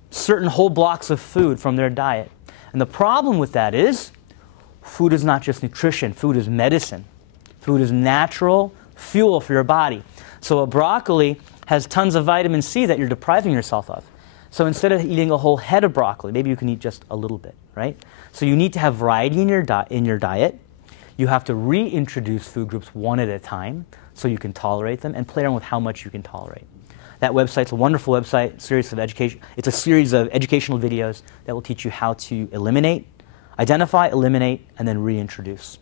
certain whole blocks of food from their diet. And the problem with that is food is not just nutrition, food is medicine. Food is natural fuel for your body. So a broccoli has tons of vitamin C that you're depriving yourself of. So instead of eating a whole head of broccoli, maybe you can eat just a little bit, right? So you need to have variety in your diet. You have to reintroduce food groups one at a time so you can tolerate them and play around with how much you can tolerate. That website's a wonderful website, series of education. It's a series of educational videos that will teach you how to eliminate, identify, eliminate, and then reintroduce.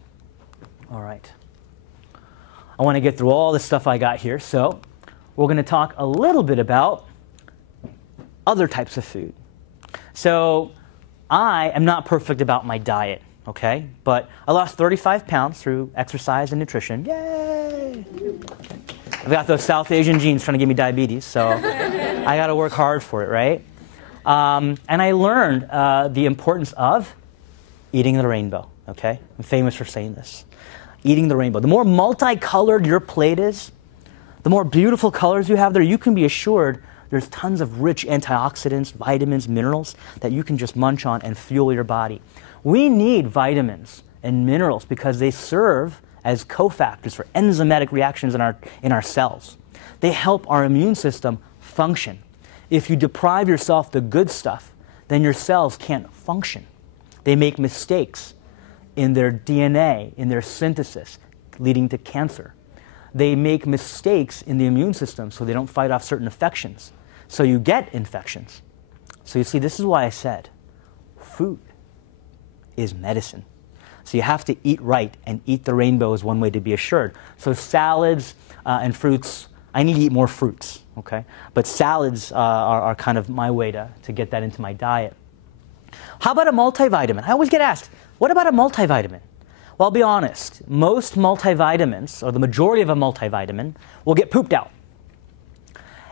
All right. I want to get through all the stuff I got here. So we're going to talk a little bit about other types of food. So I am not perfect about my diet, okay? But I lost 35 pounds through exercise and nutrition. Yay! I've got those South Asian genes trying to give me diabetes, so I got to work hard for it, right? And I learned the importance of eating the rainbow, okay? I'm famous for saying this. Eating the rainbow. The more multicolored your plate is, the more beautiful colors you have there, you can be assured there's tons of rich antioxidants, vitamins, minerals that you can just munch on and fuel your body. We need vitamins and minerals because they serve as cofactors for enzymatic reactions in our cells. They help our immune system function. If you deprive yourself the good stuff, then your cells can't function. They make mistakes in their DNA, in their synthesis, leading to cancer. They make mistakes in the immune system so they don't fight off certain infections. So you get infections. So you see, this is why I said food is medicine. So you have to eat right, and eat the rainbow is one way to be assured. So salads and fruits, I need to eat more fruits, okay? But salads are kind of my way to get that into my diet. How about a multivitamin? I always get asked, what about a multivitamin? Well, I'll be honest. Most multivitamins, or the majority of a multivitamin, will get pooped out.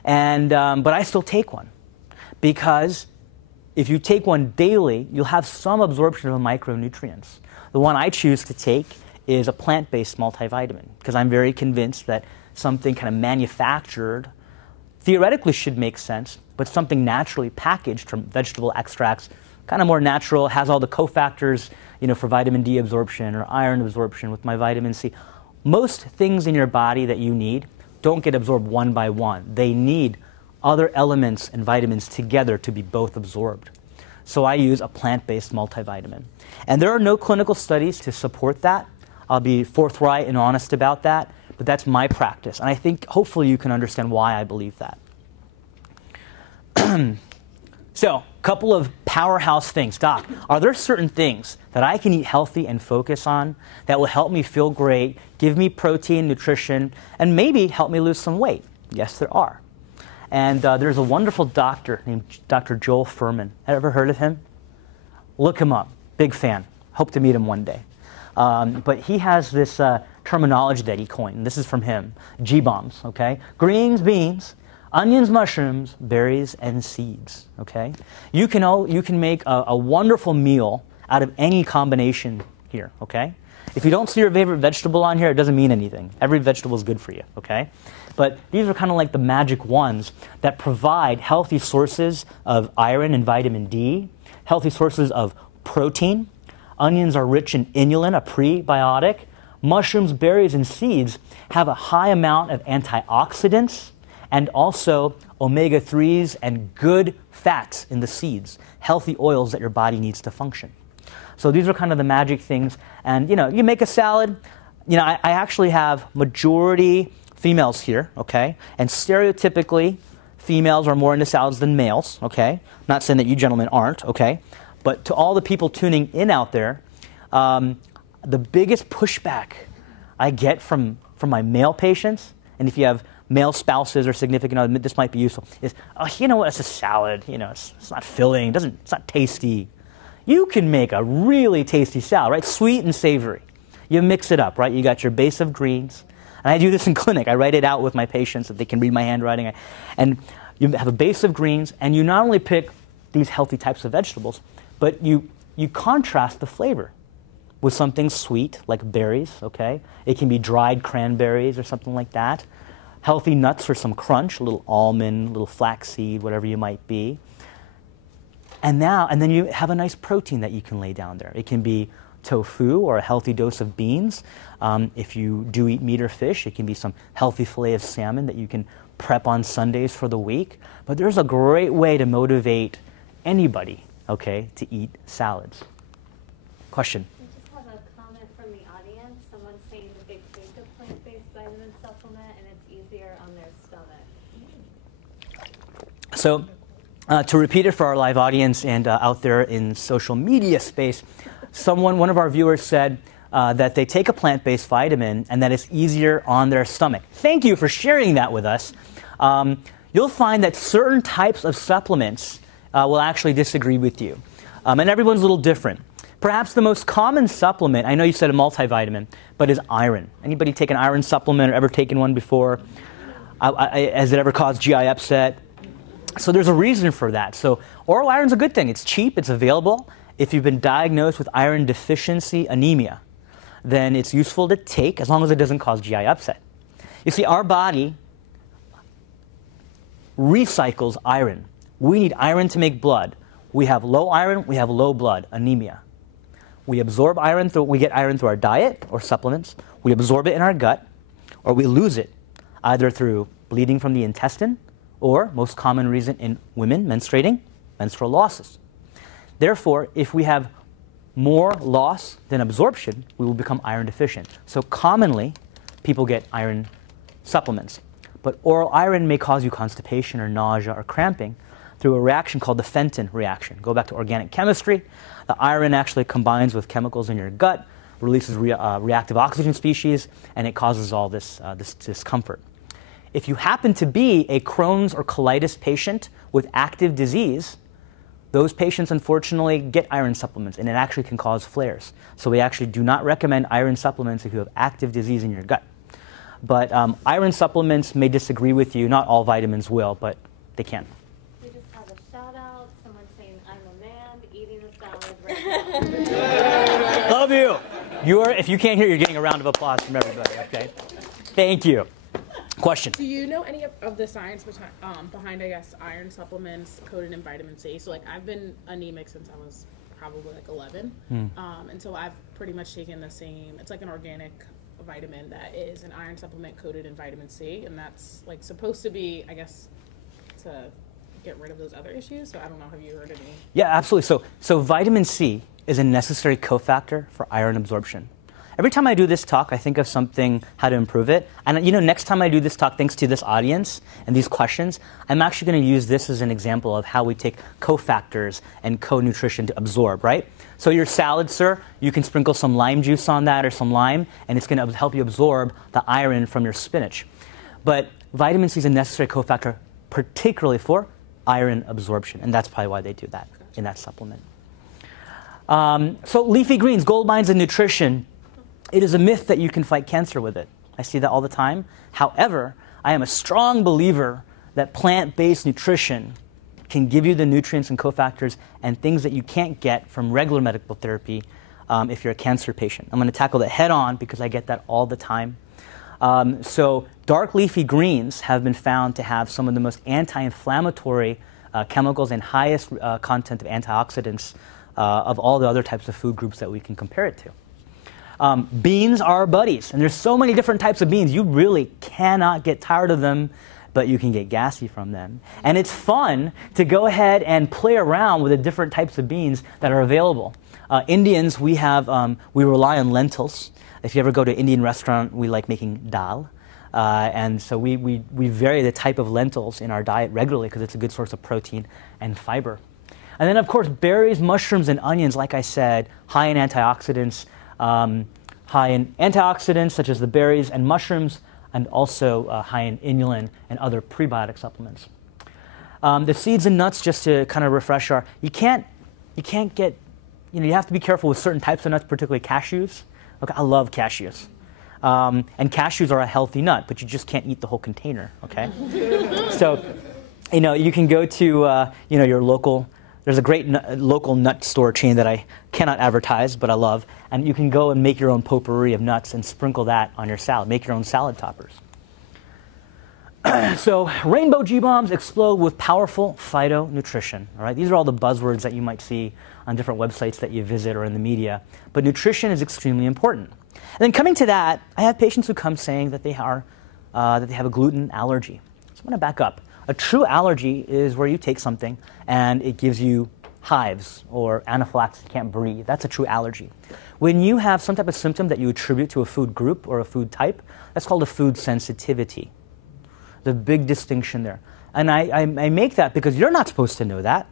And, but I still take one. Because if you take one daily, you'll have some absorption of micronutrients. The one I choose to take is a plant-based multivitamin, because I'm very convinced that something kind of manufactured theoretically should make sense, but something naturally packaged from vegetable extracts, kind of more natural, has all the cofactors, for vitamin D absorption or iron absorption with my vitamin C. Most things in your body that you need don't get absorbed one by one. They need other elements and vitamins together to be both absorbed. So I use a plant-based multivitamin. And there are no clinical studies to support that. I'll be forthright and honest about that, but that's my practice. And I think hopefully you can understand why I believe that. So, a couple of powerhouse things. Doc, are there certain things that I can eat healthy and focus on that will help me feel great, give me protein, nutrition, and maybe help me lose some weight? Yes, there are. And there's a wonderful doctor named Dr. Joel Fuhrman. Ever heard of him? Look him up. Big fan. Hope to meet him one day. But he has this terminology that he coined. This is from him. G-bombs, okay? Greens, beans, onions, mushrooms, berries, and seeds, okay? You can make a wonderful meal out of any combination here, okay? If you don't see your favorite vegetable on here, it doesn't mean anything. Every vegetable is good for you, okay? But these are kind of like the magic ones that provide healthy sources of iron and vitamin D, healthy sources of protein. Onions are rich in inulin, a prebiotic. Mushrooms, berries, and seeds have a high amount of antioxidants and also omega-3s and good fats in the seeds, healthy oils that your body needs to function. So these are kind of the magic things. And, you make a salad. I actually have majority females here, okay? And stereotypically, females are more into salads than males, okay? Not saying that you gentlemen aren't, okay? But to all the people tuning in out there, the biggest pushback I get from my male patients, and if you have male spouses or significant other, this might be useful, is, oh, you know what, it's a salad, it's not filling, it's not tasty. You can make a really tasty salad, right? Sweet and savory. You mix it up, right? You got your base of greens. And I do this in clinic. I write it out with my patients so they can read my handwriting. And you have a base of greens, and you not only pick these healthy types of vegetables, but you contrast the flavor with something sweet like berries, okay? It can be dried cranberries or something like that. Healthy nuts for some crunch, a little almond, a little flaxseed, whatever you might be. And then you have a nice protein that you can lay down there. It can be tofu or a healthy dose of beans. If you do eat meat or fish, it can be some healthy fillet of salmon that you can prep on Sundays for the week. But there's a great way to motivate anybody, okay, to eat salads. Question? I just have a comment from the audience. Someone's saying that they take a plant-based vitamin supplement and it's easier on their stomach. So, to repeat it for our live audience and out there in social media space, one of our viewers said that they take a plant-based vitamin and that it's easier on their stomach. Thank you for sharing that with us. you'll find that certain types of supplements will actually disagree with you. And everyone's a little different. Perhaps the most common supplement, I know you said a multivitamin, but is iron. Anybody take an iron supplement or ever taken one before? Has it ever caused GI upset? So there's a reason for that. So oral iron's a good thing. It's cheap, it's available. If you've been diagnosed with iron deficiency anemia, then it's useful to take as long as it doesn't cause GI upset. You see, our body recycles iron. We need iron to make blood. We have low iron, we have low blood, anemia. We absorb iron we get iron through our diet or supplements. We absorb it in our gut, or we lose it either through bleeding from the intestine, or most common reason in women menstruating, menstrual losses. Therefore, if we have more loss than absorption, we will become iron deficient. So commonly, people get iron supplements. But oral iron may cause you constipation or nausea or cramping through a reaction called the Fenton reaction. Go back to organic chemistry. The iron actually combines with chemicals in your gut, releases reactive oxygen species, and it causes all this discomfort. If you happen to be a Crohn's or colitis patient with active disease, those patients unfortunately get iron supplements, and it actually can cause flares. So we actually do not recommend iron supplements if you have active disease in your gut. But iron supplements may disagree with you. Not all vitamins will, but they can. We just have a shout out. Someone saying, "I'm a man eating a salad right now." Love you. If you can't hear, you're getting a round of applause from everybody. Okay. Thank you. Question. Do you know any of the science behind, I guess, iron supplements coated in vitamin C? So, like, I've been anemic since I was probably like 11, and so I've pretty much taken the same. It's like an organic vitamin that is an iron supplement coated in vitamin C, and that's like supposed to be, I guess, to get rid of those other issues. So I don't know. Have you heard any? Yeah, absolutely. So vitamin C is a necessary cofactor for iron absorption. Every time I do this talk, I think of something, how to improve it. And next time I do this talk, thanks to this audience and these questions, I'm actually going to use this as an example of how we take cofactors and co-nutrition to absorb, right? So your salad, sir, you can sprinkle some lime juice on that or some lime, and it's going to help you absorb the iron from your spinach. But vitamin C is a necessary cofactor, particularly for iron absorption, and that's probably why they do that in that supplement. So leafy greens, gold mines in nutrition. It is a myth that you can fight cancer with it. I see that all the time. However, I am a strong believer that plant-based nutrition can give you the nutrients and cofactors and things that you can't get from regular medical therapy if you're a cancer patient. I'm going to tackle that head on because I get that all the time. So dark leafy greens have been found to have some of the most anti-inflammatory chemicals and highest content of antioxidants of all the other types of food groups that we can compare it to. Beans are our buddies, and there's so many different types of beans. You really cannot get tired of them, but you can get gassy from them. And it's fun to go ahead and play around with the different types of beans that are available. Indians, we rely on lentils. If you ever go to an Indian restaurant, we like making dal. And so we vary the type of lentils in our diet regularly because it's a good source of protein and fiber. And then, of course, berries, mushrooms, and onions, like I said, high in antioxidants. High in antioxidants such as the berries and mushrooms, and also high in inulin and other prebiotic supplements. The seeds and nuts, just to kind of refresh you can't get, you have to be careful with certain types of nuts, particularly cashews. Okay, I love cashews. And cashews are a healthy nut, but you just can't eat the whole container, okay? So, you can go to, your local. There's a great local nut store chain that I cannot advertise, but I love. And you can go and make your own potpourri of nuts and sprinkle that on your salad. Make your own salad toppers. So rainbow G-bombs explode with powerful phytonutrition. All right? These are all the buzzwords that you might see on different websites that you visit or in the media. But nutrition is extremely important. And then coming to that, I have patients who come saying that they have a gluten allergy. So I'm going to back up. A true allergy is where you take something and it gives you hives or anaphylaxis, you can't breathe. That's a true allergy. When you have some type of symptom that you attribute to a food group or a food type, that's called a food sensitivity. The big distinction there. And I make that because you're not supposed to know that,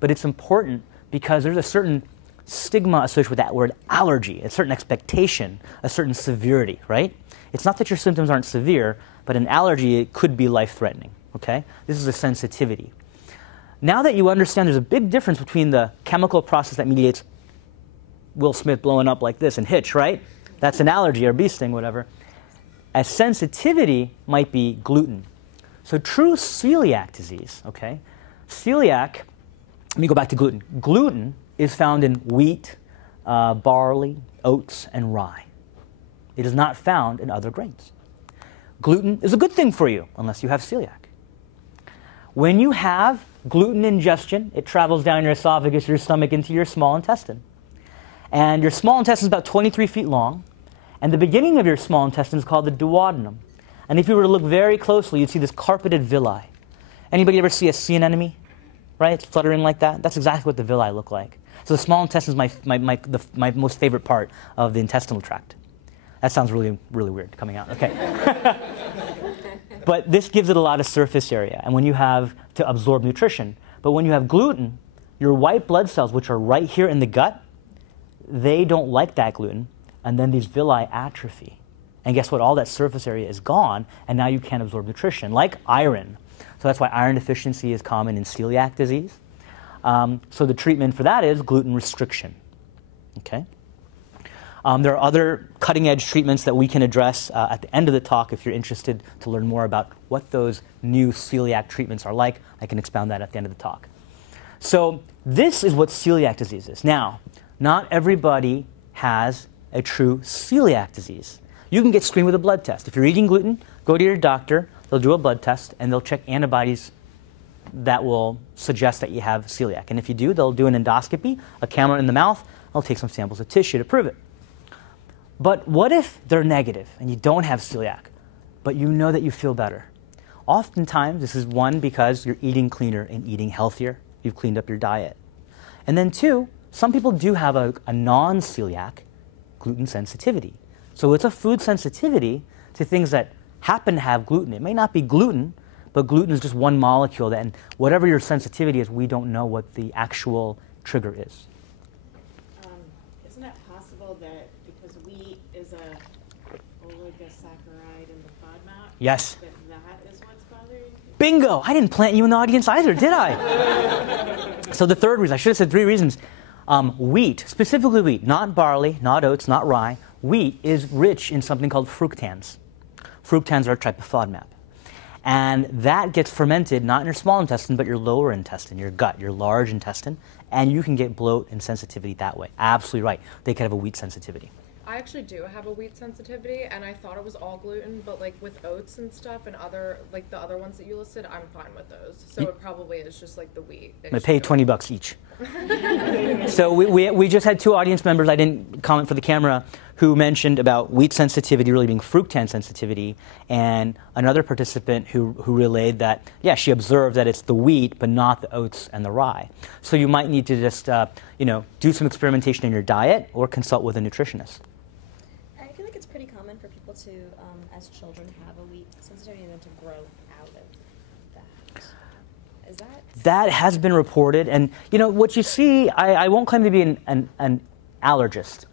but it's important because there's a certain stigma associated with that word allergy, a certain expectation, a certain severity, right? It's not that your symptoms aren't severe, but an allergy, it could be life-threatening. okay? This is a sensitivity. Now that you understand there's a big difference between the chemical process that mediates Will Smith blowing up like this and Hitch, right? That's an allergy or bee sting, whatever. A sensitivity might be gluten. So true celiac disease, okay? Celiac, let me go back to gluten. Gluten is found in wheat, barley, oats, and rye. It is not found in other grains. Gluten is a good thing for you, unless you have celiac. When you have gluten ingestion, it travels down your esophagus, your stomach, into your small intestine. And your small intestine is about 23 feet long, and the beginning of your small intestine is called the duodenum. And if you were to look very closely, you'd see this carpeted villi. Anybody ever see a sea anemone? Right? It's fluttering like that. That's exactly what the villi look like. So the small intestine is my most favorite part of the intestinal tract. That sounds really, really weird coming out. Okay. But this gives it a lot of surface area, and when you have to absorb nutrition. But when you have gluten, your white blood cells, which are right here in the gut, they don't like that gluten, and then these villi atrophy. And guess what? All that surface area is gone, and now you can't absorb nutrition, like iron. So that's why iron deficiency is common in celiac disease. So the treatment for that is gluten restriction. Okay? There are other cutting-edge treatments that we can address at the end of the talk. If you're interested to learn more about what those new celiac treatments are like, I can expound that at the end of the talk. So this is what celiac disease is. Now, not everybody has a true celiac disease. You can get screened with a blood test. If you're eating gluten, go to your doctor, they'll do a blood test, and they'll check antibodies that will suggest that you have celiac. And if you do, they'll do an endoscopy, a camera in the mouth, they'll take some samples of tissue to prove it. But what if they're negative and you don't have celiac, but you know that you feel better? Oftentimes, this is one, because you're eating cleaner and eating healthier. You've cleaned up your diet. And then two, some people do have a non-celiac gluten sensitivity. So it's a food sensitivity to things that happen to have gluten. It may not be gluten, but gluten is just one molecule, and whatever your sensitivity is, we don't know what the actual trigger is. Isn't it possible that because wheat is a oligosaccharide in the FODMAP, Yes. that is what's bothering you? Bingo! I didn't plant you in the audience either, did I? So the third reason, I should have said 3 reasons. Wheat, specifically wheat, not barley, not oats, not rye. Wheat is rich in something called fructans. Fructans are a type of FODMAP. And that gets fermented not in your small intestine, but your lower intestine, your gut, your large intestine. And you can get bloat and sensitivity that way. Absolutely right. They could have a wheat sensitivity. I actually do have a wheat sensitivity, and I thought it was all gluten, but like with oats and stuff and other, like the other ones that you listed, I'm fine with those. So it probably is just like the wheat issue. I pay $20 each. So we just had 2 audience members, I didn't comment for the camera, who mentioned about wheat sensitivity really being fructan sensitivity, and another participant who relayed that, yeah, she observed that it's the wheat but not the oats and the rye. So you might need to just do some experimentation in your diet or consult with a nutritionist. I feel like it's pretty common for people to, as children, have a wheat sensitivity and then to grow out of that. Is that? That has been reported, and what you see, I won't claim to be an allergist,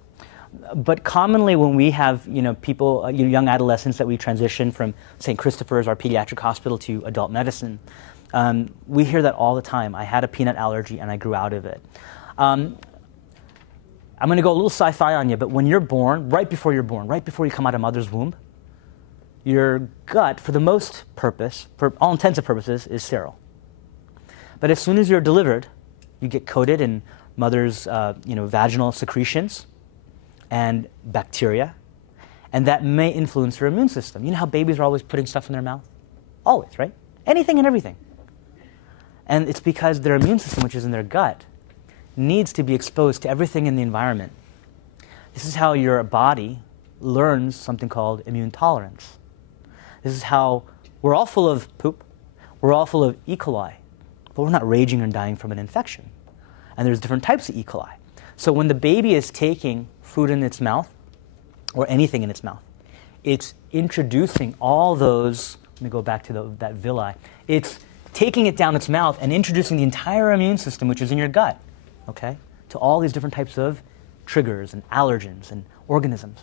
but commonly when we have people, young adolescents that we transition from St. Christopher's, our pediatric hospital, to adult medicine, we hear that all the time. I had a peanut allergy and I grew out of it. I'm going to go a little sci-fi on you, but when you're born, right before you're born, right before you come out of mother's womb, your gut, for the most purpose, for all intents and purposes, is sterile. But as soon as you're delivered, you get coated in mother's vaginal secretions and bacteria, and that may influence your immune system. You know how babies are always putting stuff in their mouth? Always, right? Anything and everything. And it's because their immune system, which is in their gut, needs to be exposed to everything in the environment. This is how your body learns something called immune tolerance. This is how we're all full of poop, we're all full of E. coli, but we're not raging and dying from an infection. And there's different types of E. coli. So when the baby is taking food in its mouth, or anything in its mouth, it's introducing all those, let me go back to that villi, it's taking it down its mouth and introducing the entire immune system, which is in your gut, okay, to all these different types of triggers and allergens and organisms.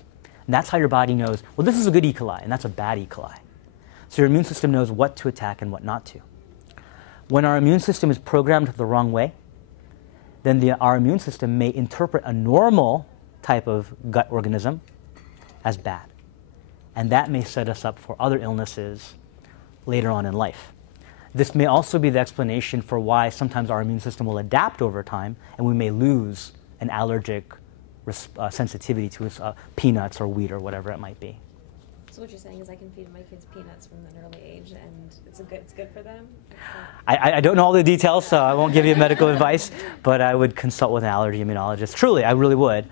And that's how your body knows, well, this is a good E. coli, and that's a bad E. coli. So your immune system knows what to attack and what not to. When our immune system is programmed the wrong way, then our immune system may interpret a normal type of gut organism as bad. And that may set us up for other illnesses later on in life. This may also be the explanation for why sometimes our immune system will adapt over time and we may lose an allergic sensitivity to peanuts or wheat or whatever it might be. So what you're saying is I can feed my kids peanuts from an early age, and it's good for them? I don't know all the details, so I won't give you medical advice, but I would consult with an allergy immunologist. Truly, I really would,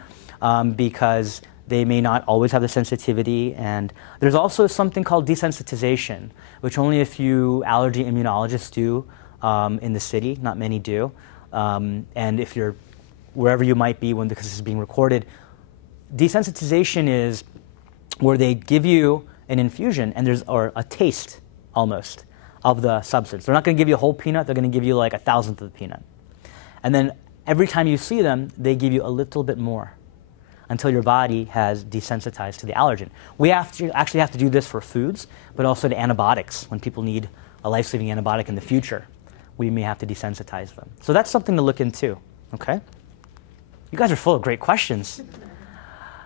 because they may not always have the sensitivity. And there's also something called desensitization, which only a few allergy immunologists do in the city. Not many do. And if you're wherever you might be when this is being recorded, desensitization is where they give you an infusion and or a taste almost of the substance. They're not going to give you a whole peanut. They're going to give you like 1/1000 of the peanut. And then every time you see them, they give you a little bit more until your body has desensitized to the allergen. We actually have to do this for foods, but also to antibiotics. When people need a life-saving antibiotic in the future, we may have to desensitize them. So that's something to look into, okay? You guys are full of great questions.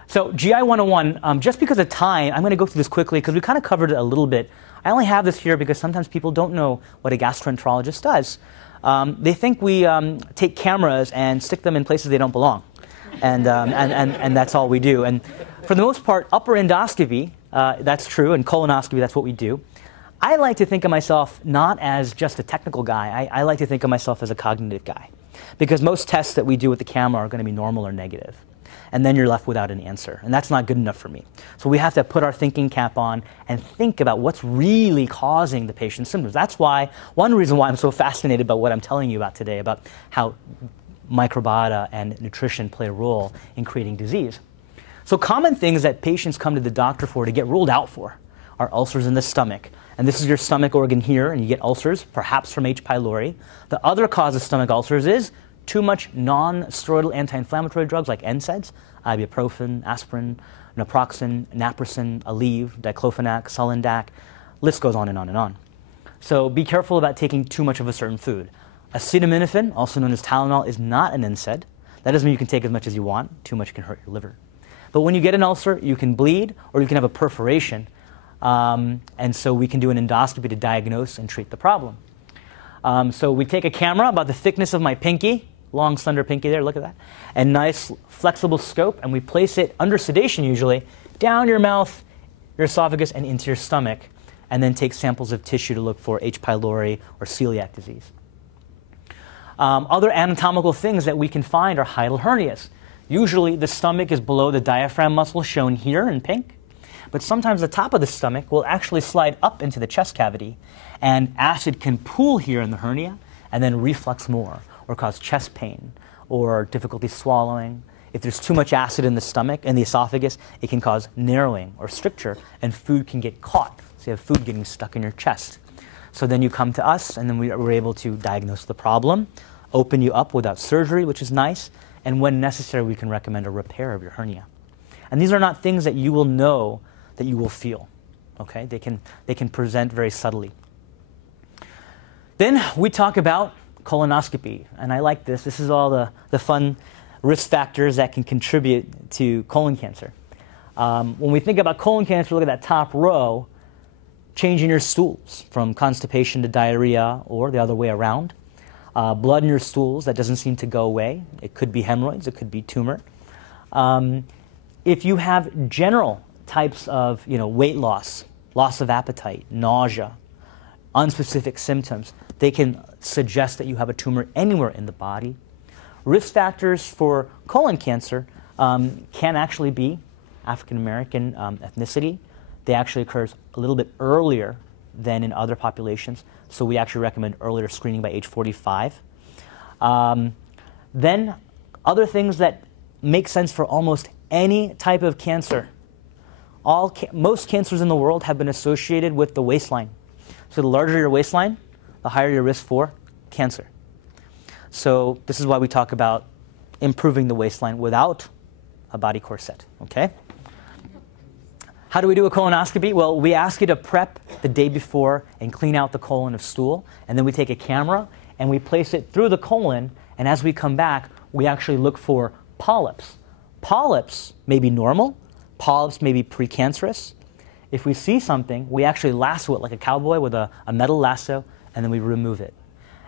So GI 101, just because of time, I'm going to go through this quickly because we kind of covered it a little bit. I only have this here because sometimes people don't know what a gastroenterologist does. They think we take cameras and stick them in places they don't belong. And that's all we do. And for the most part, upper endoscopy, that's true, and colonoscopy, that's what we do. I like to think of myself not as just a technical guy. I like to think of myself as a cognitive guy. Because most tests that we do with the camera are going to be normal or negative. And then you're left without an answer. And that's not good enough for me. So we have to put our thinking cap on and think about what's really causing the patient's symptoms. That's why, one reason why I'm so fascinated by what I'm telling you about today, about how microbiota and nutrition play a role in creating disease. So common things that patients come to the doctor for to get ruled out for are ulcers in the stomach. And this is your stomach organ here, and you get ulcers, perhaps from H. pylori. The other cause of stomach ulcers is too much non-steroidal anti-inflammatory drugs like NSAIDs, ibuprofen, aspirin, naproxen, naproxen, Aleve, diclofenac, Sulindac. List goes on and on and on. So be careful about taking too much of a certain food. Acetaminophen, also known as Tylenol, is not an NSAID. That doesn't mean you can take as much as you want. Too much can hurt your liver. But when you get an ulcer, you can bleed or you can have a perforation. And so we can do an endoscopy to diagnose and treat the problem. So we take a camera about the thickness of my pinky, long slender pinky there, look at that, and nice flexible scope, and we place it under sedation usually, down your mouth, your esophagus, and into your stomach, and then take samples of tissue to look for H. pylori or celiac disease. Other anatomical things that we can find are hiatal hernias. Usually the stomach is below the diaphragm muscle shown here in pink, but sometimes the top of the stomach will actually slide up into the chest cavity, and acid can pool here in the hernia and then reflux more or cause chest pain or difficulty swallowing. If there's too much acid in the stomach and the esophagus, it can cause narrowing or stricture, and food can get caught. So you have food getting stuck in your chest. So then you come to us, and then we're able to diagnose the problem, open you up without surgery, which is nice, and when necessary, we can recommend a repair of your hernia. And these are not things that you will know that you will feel. Okay? They can present very subtly. Then we talk about colonoscopy, and I like this. This is all the fun risk factors that can contribute to colon cancer. When we think about colon cancer, look at that top row, change in your stools from constipation to diarrhea or the other way around. Blood in your stools that doesn't seem to go away. It could be hemorrhoids, it could be tumor. If you have general types of weight loss, loss of appetite, nausea, unspecific symptoms, they can suggest that you have a tumor anywhere in the body. Risk factors for colon cancer can actually be African American ethnicity. They actually occurs a little bit earlier than in other populations, so we actually recommend earlier screening by age 45. Then other things that make sense for almost any type of cancer. Most cancers in the world have been associated with the waistline. So the larger your waistline, the higher your risk for cancer. So this is why we talk about improving the waistline without a body corset, okay? How do we do a colonoscopy? Well, we ask you to prep the day before and clean out the colon of stool, and then we take a camera and we place it through the colon, and as we come back, we actually look for polyps. Polyps may be normal, polyps may be precancerous. If we see something, we actually lasso it like a cowboy with a metal lasso, and then we remove it.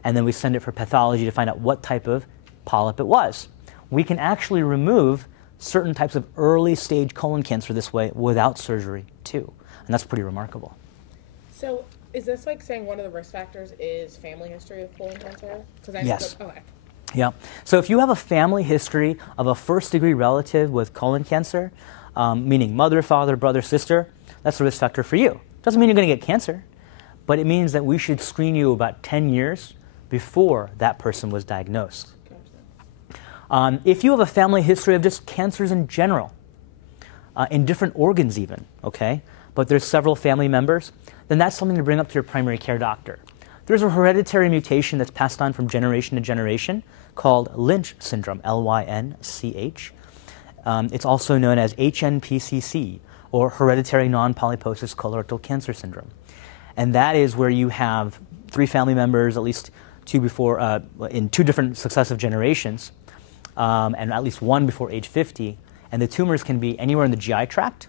And then we send it for pathology to find out what type of polyp it was. We can actually remove certain types of early stage colon cancer this way without surgery too. And that's pretty remarkable. So is this like saying one of the risk factors is family history of colon cancer? Yes. Okay. Yeah. So if you have a family history of a first-degree relative with colon cancer, meaning mother, father, brother, sister, that's a risk factor for you. Doesn't mean you're going to get cancer, but it means that we should screen you about 10 years before that person was diagnosed. If you have a family history of just cancers in general, in different organs even, okay, but there's several family members, then that's something to bring up to your primary care doctor. There's a hereditary mutation that's passed on from generation to generation called Lynch syndrome, L-Y-N-C-H. It's also known as HNPCC, or hereditary non-polyposis colorectal cancer syndrome. And that is where you have 3 family members, at least 2 before, in 2 different successive generations, and at least 1 before age 50. And the tumors can be anywhere in the GI tract,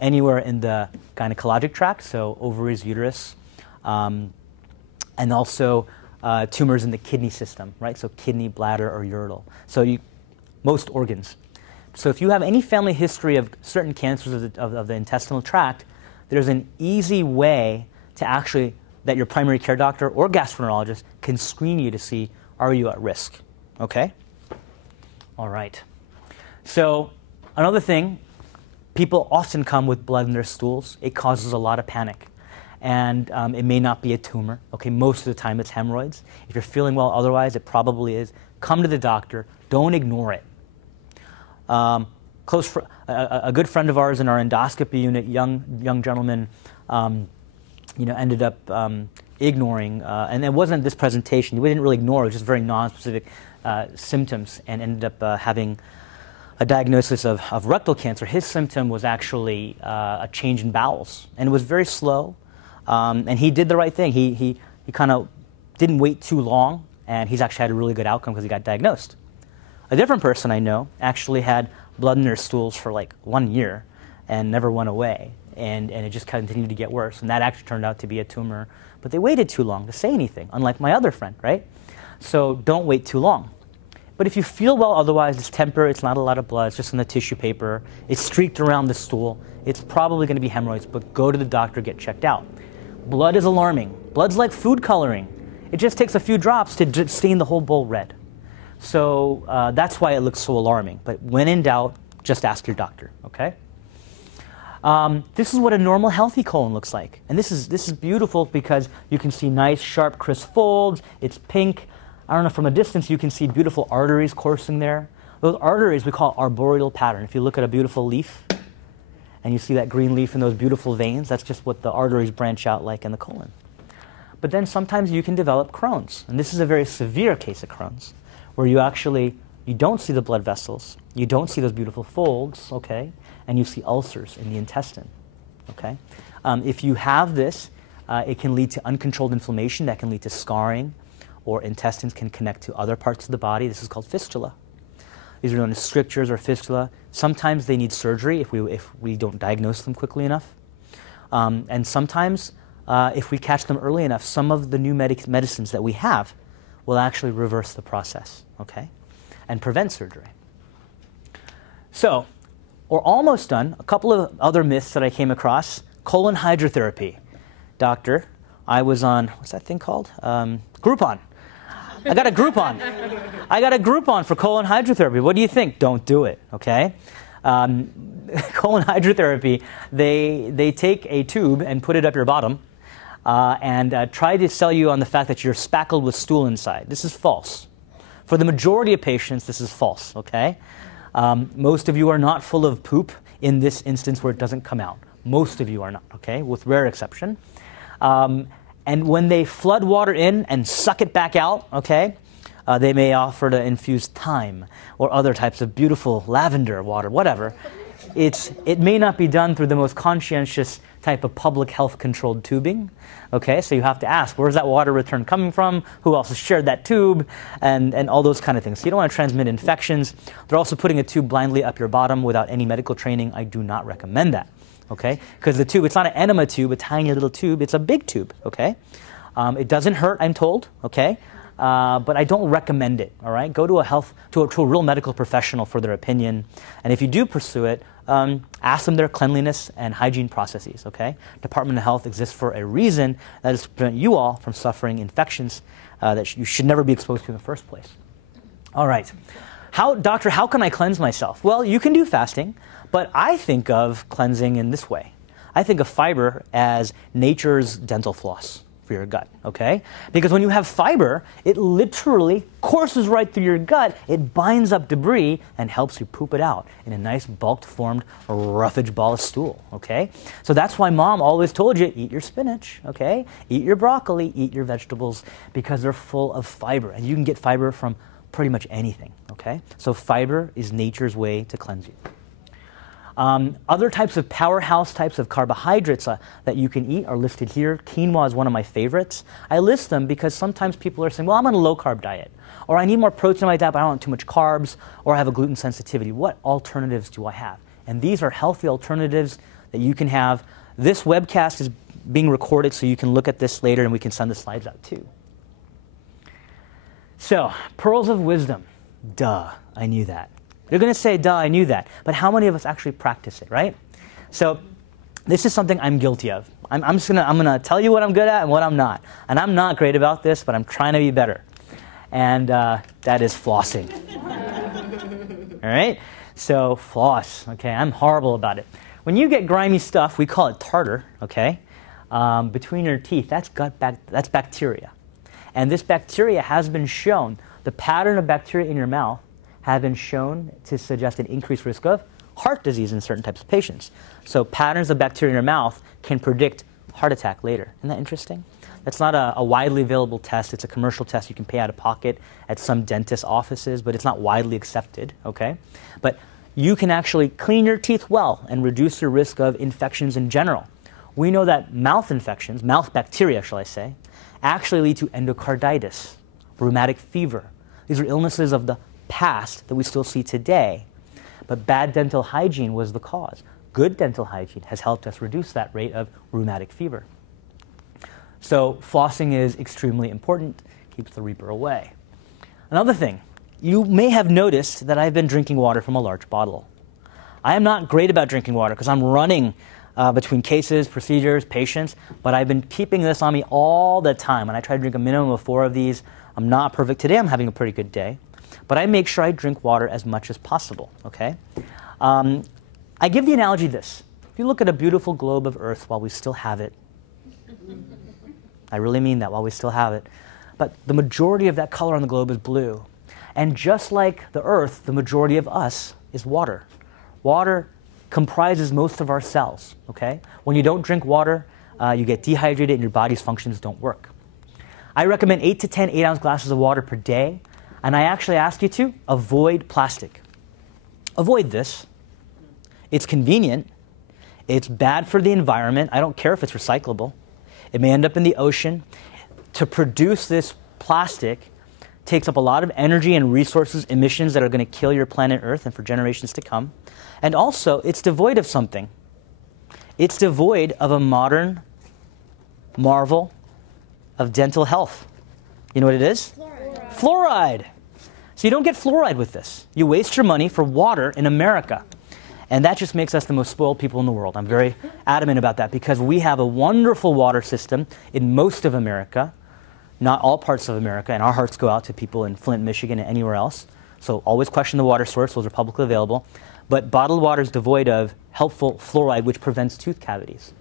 anywhere in the gynecologic tract, so ovaries, uterus, and also tumors in the kidney system, right? So kidney, bladder, or ureter. So most organs. So if you have any family history of certain cancers of the intestinal tract, there's an easy way to actually, that your primary care doctor or gastroenterologist can screen you to see, are you at risk? Okay? All right. So another thing, people often come with blood in their stools. It causes a lot of panic. And it may not be a tumor. Okay, most of the time it's hemorrhoids. If you're feeling well otherwise, it probably is. Come to the doctor. Don't ignore it. A good friend of ours in our endoscopy unit, young gentleman, ended up ignoring, and it wasn't this presentation. We didn't really ignore. It was just very non-specific symptoms, and ended up having a diagnosis of rectal cancer. His symptom was actually a change in bowels, and it was very slow. And he did the right thing. He kind of didn't wait too long, and he's actually had a really good outcome because he got diagnosed. A different person I know actually had blood in their stools for like 1 year and never went away, and it just continued to get worse. And that actually turned out to be a tumor, but they waited too long to say anything, unlike my other friend, right? So don't wait too long. But if you feel well otherwise, it's temporary, it's not a lot of blood, it's just in the tissue paper, it's streaked around the stool, it's probably going to be hemorrhoids, but go to the doctor, get checked out. Blood is alarming. Blood's like food coloring. It just takes a few drops to stain the whole bowl red. So that's why it looks so alarming. But when in doubt, just ask your doctor, okay? This is what a normal, healthy colon looks like. And this is beautiful because you can see nice, sharp, crisp folds. It's pink. I don't know, from a distance, you can see beautiful arteries coursing there. Those arteries we call arboreal pattern. If you look at a beautiful leaf, and you see that green leaf and those beautiful veins, that's just what the arteries branch out like in the colon. But then sometimes you can develop Crohn's. And this is a very severe case of Crohn's, where you don't see the blood vessels, you don't see those beautiful folds, okay, and you see ulcers in the intestine, okay? If you have this, it can lead to uncontrolled inflammation that can lead to scarring, or intestines can connect to other parts of the body. This is called fistula. These are known as strictures or fistula. Sometimes they need surgery if we don't diagnose them quickly enough. And sometimes, if we catch them early enough, some of the new medicines that we have will actually reverse the process, okay, and prevent surgery. So, we're almost done. A couple of other myths that I came across. Colon hydrotherapy. Doctor, I was on, what's that thing called? Groupon. I got a Groupon. I got a Groupon for colon hydrotherapy. What do you think? Don't do it, okay? Colon hydrotherapy, they take a tube and put it up your bottom and try to sell you on the fact that you're spackled with stool inside. This is false. For the majority of patients, this is false, okay? Most of you are not full of poop in this instance where it doesn't come out. Most of you are not, okay, with rare exception. And when they flood water in and suck it back out, okay, they may offer to infuse thyme or other types of beautiful lavender water, whatever. it may not be done through the most conscientious type of public health controlled tubing. Okay, so you have to ask, where's that water return coming from? Who else has shared that tube? And all those kind of things. So you don't want to transmit infections. They're also putting a tube blindly up your bottom without any medical training. I do not recommend that. Okay, because the tube, it's not an enema tube, a tiny little tube. It's a big tube. Okay, it doesn't hurt, I'm told. Okay. But I don't recommend it, all right? Go to a real medical professional for their opinion. And if you do pursue it, ask them their cleanliness and hygiene processes, okay? Department of Health exists for a reason, that is to prevent you all from suffering infections that you should never be exposed to in the first place. All right. Doctor, how can I cleanse myself? Well, you can do fasting, but I think of cleansing in this way. I think of fiber as nature's dental floss for your gut, okay? Because when you have fiber, it literally courses right through your gut, it binds up debris and helps you poop it out in a nice bulked formed roughage ball of stool, okay? So that's why mom always told you, eat your spinach, okay? Eat your broccoli, eat your vegetables, because they're full of fiber. And you can get fiber from pretty much anything, okay? So fiber is nature's way to cleanse you. Other types of powerhouse types of carbohydrates that you can eat are listed here. Quinoa is one of my favorites. I list them because sometimes people are saying, well, I'm on a low-carb diet, or I need more protein in my diet, but I don't want too much carbs, or I have a gluten sensitivity. What alternatives do I have? And these are healthy alternatives that you can have. This webcast is being recorded, so you can look at this later, and we can send the slides out too. So, pearls of wisdom. Duh, I knew that. You're going to say, duh, I knew that. But how many of us actually practice it, right? So this is something I'm guilty of. I'm going to tell you what I'm good at and what I'm not. And I'm not great about this, but I'm trying to be better. And that is flossing. All right? So floss. Okay, I'm horrible about it. When you get grimy stuff, we call it tartar, okay, between your teeth, that's bacteria. And this bacteria has been shown, the pattern of bacteria in your mouth have been shown to suggest an increased risk of heart disease in certain types of patients. So patterns of bacteria in your mouth can predict heart attack later. Isn't that interesting? That's not a widely available test. It's a commercial test you can pay out of pocket at some dentist offices, but it's not widely accepted, okay? But you can actually clean your teeth well and reduce your risk of infections in general. We know that mouth infections, mouth bacteria, shall I say, actually lead to endocarditis, rheumatic fever. These are illnesses of the past that we still see today, but bad dental hygiene was the cause. Good dental hygiene has helped us reduce that rate of rheumatic fever. So flossing is extremely important, keeps the reaper away. Another thing, you may have noticed that I've been drinking water from a large bottle. I am not great about drinking water because I'm running between cases, procedures, patients, but I've been keeping this on me all the time, and I try to drink a minimum of 4 of these. I'm not perfect. Today I'm having a pretty good day. But I make sure I drink water as much as possible, okay? I give the analogy this. If you look at a beautiful globe of Earth while we still have it, I really mean that, while we still have it, but the majority of that color on the globe is blue. And just like the Earth, the majority of us is water. Water comprises most of our cells, okay? When you don't drink water, you get dehydrated and your body's functions don't work. I recommend 8 to 10 8-ounce glasses of water per day. And I actually ask you to avoid plastic. Avoid this. It's convenient. It's bad for the environment. I don't care if it's recyclable. It may end up in the ocean. To produce this plastic takes up a lot of energy and resources, emissions that are going to kill your planet Earth and for generations to come. And also, it's devoid of something. It's devoid of a modern marvel of dental health. You know what it is? Fluoride. So you don't get fluoride with this. You waste your money for water in America. And that just makes us the most spoiled people in the world. I'm very adamant about that because we have a wonderful water system in most of America, not all parts of America, and our hearts go out to people in Flint, Michigan, and anywhere else. So always question the water source. Those are publicly available. But bottled water is devoid of helpful fluoride, which prevents tooth cavities.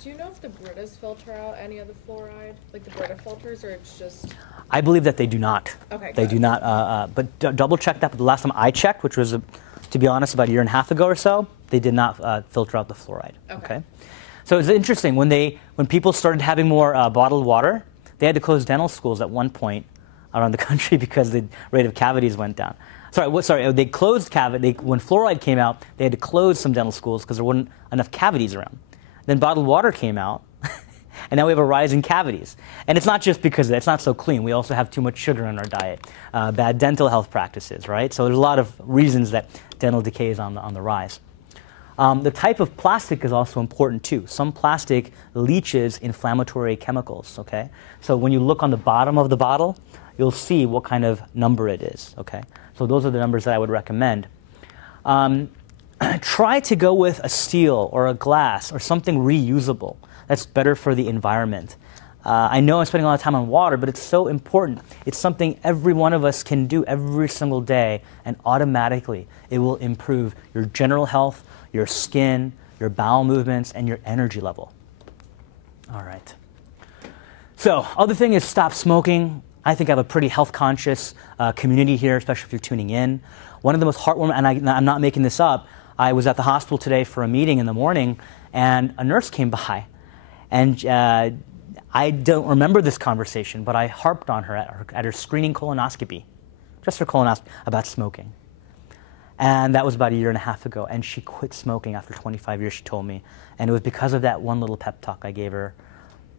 Do you know if the Britas filter out any of the fluoride, like the Brita filters, or it's just? I believe that they do not. Okay. They do not. But double check that. But the last time I checked, which was, to be honest, about a year and a half ago or so, they did not filter out the fluoride. Okay. So it's interesting when people started having more bottled water, they had to close dental schools at one point around the country because the rate of cavities went down. Sorry, they closed when fluoride came out, they had to close some dental schools because there weren't enough cavities around. Then bottled water came out, and now we have a rise in cavities. And it's not just because it's not so clean. We also have too much sugar in our diet, bad dental health practices, right? So there's a lot of reasons that dental decay is on the rise. The type of plastic is also important too. Some plastic leaches inflammatory chemicals, okay? So when you look on the bottom of the bottle, you'll see what kind of number it is, okay? So those are the numbers that I would recommend. Try to go with a steel or a glass or something reusable. That's better for the environment. I know I'm spending a lot of time on water, but it's so important. It's something every one of us can do every single day, and automatically it will improve your general health, your skin, your bowel movements, and your energy level. All right. So, other thing is stop smoking. I think I have a pretty health-conscious community here, especially if you're tuning in. One of the most heartwarming, and I'm not making this up, I was at the hospital today for a meeting in the morning, and a nurse came by. And I don't remember this conversation, but I harped on her at her screening colonoscopy, just her colonoscopy, about smoking. And that was about 1.5 years ago, and she quit smoking after 25 years, she told me. And it was because of that one little pep talk I gave her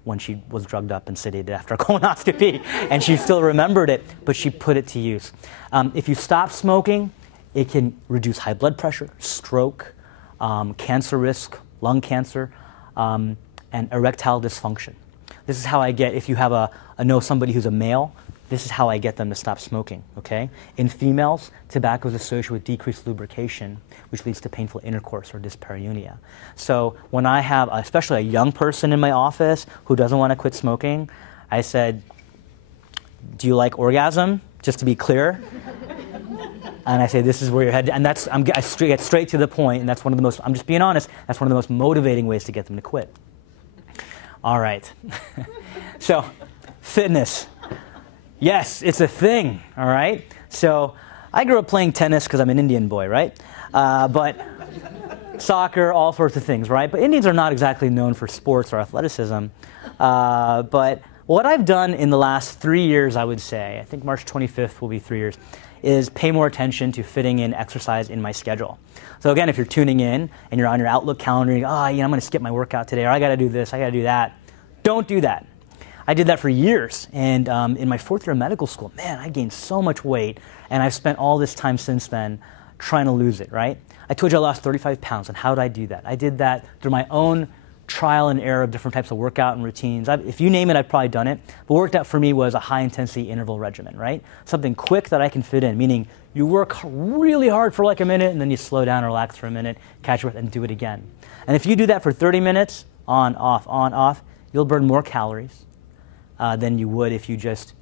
when she was drugged up and sedated after a colonoscopy. And she still remembered it, but she put it to use. If you stop smoking, it can reduce high blood pressure, stroke, cancer risk, lung cancer, and erectile dysfunction. This is how I get, if you have know somebody who's a male, this is how I get them to stop smoking, okay? In females, tobacco is associated with decreased lubrication, which leads to painful intercourse or dyspareunia. So when I have, especially a young person in my office who doesn't want to quit smoking, I said, do you like orgasm? Just to be clear. And I say, this is where you're headed. And I get straight to the point, and that's one of the most, I'm just being honest, that's one of the most motivating ways to get them to quit. All right. So, fitness. Yes, it's a thing, all right? So, I grew up playing tennis because I'm an Indian boy, right? But soccer, all sorts of things, right? But Indians are not exactly known for sports or athleticism. But what I've done in the last 3 years, I would say, I think March 25th will be 3 years, is pay more attention to fitting in exercise in my schedule. So again, if you're tuning in and you're on your Outlook calendar, you go, I'm going to skip my workout today, or I got to do this, I got to do that. Don't do that. I did that for years, and in my 4th year of medical school, man, I gained so much weight, and I've spent all this time since then trying to lose it, right? I told you I lost 35 pounds, and how did I do that? I did that through my own trial and error of different types of workout and routines. If you name it, I've probably done it. But what worked out for me was a high-intensity interval regimen, right? Something quick that I can fit in, meaning you work really hard for like a minute, and then you slow down, relax for a minute, catch your breath, and do it again. And if you do that for 30 minutes, on, off, you'll burn more calories than you would if you just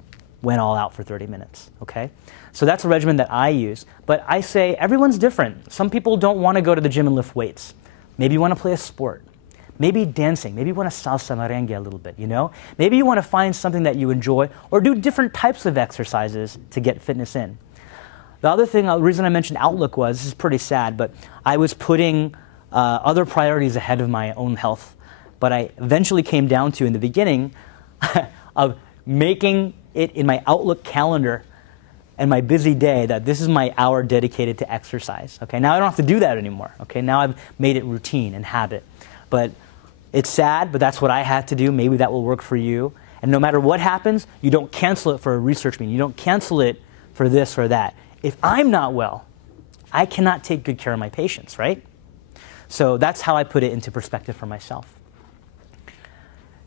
went all out for 30 minutes, okay? So that's a regimen that I use. But I say everyone's different. Some people don't want to go to the gym and lift weights. Maybe you want to play a sport. Maybe dancing. Maybe you want to salsa merengue a little bit, you know? Maybe you want to find something that you enjoy or do different types of exercises to get fitness in. The other thing, the reason I mentioned Outlook was, this is pretty sad, but I was putting other priorities ahead of my own health. But I eventually came down to, in the beginning, of making it in my Outlook calendar and my busy day that this is my hour dedicated to exercise. Okay, now I don't have to do that anymore. Okay, now I've made it routine and habit. But it's sad, but that's what I had to do. Maybe that will work for you. And no matter what happens, you don't cancel it for a research meeting. You don't cancel it for this or that. If I'm not well, I cannot take good care of my patients, right? So that's how I put it into perspective for myself.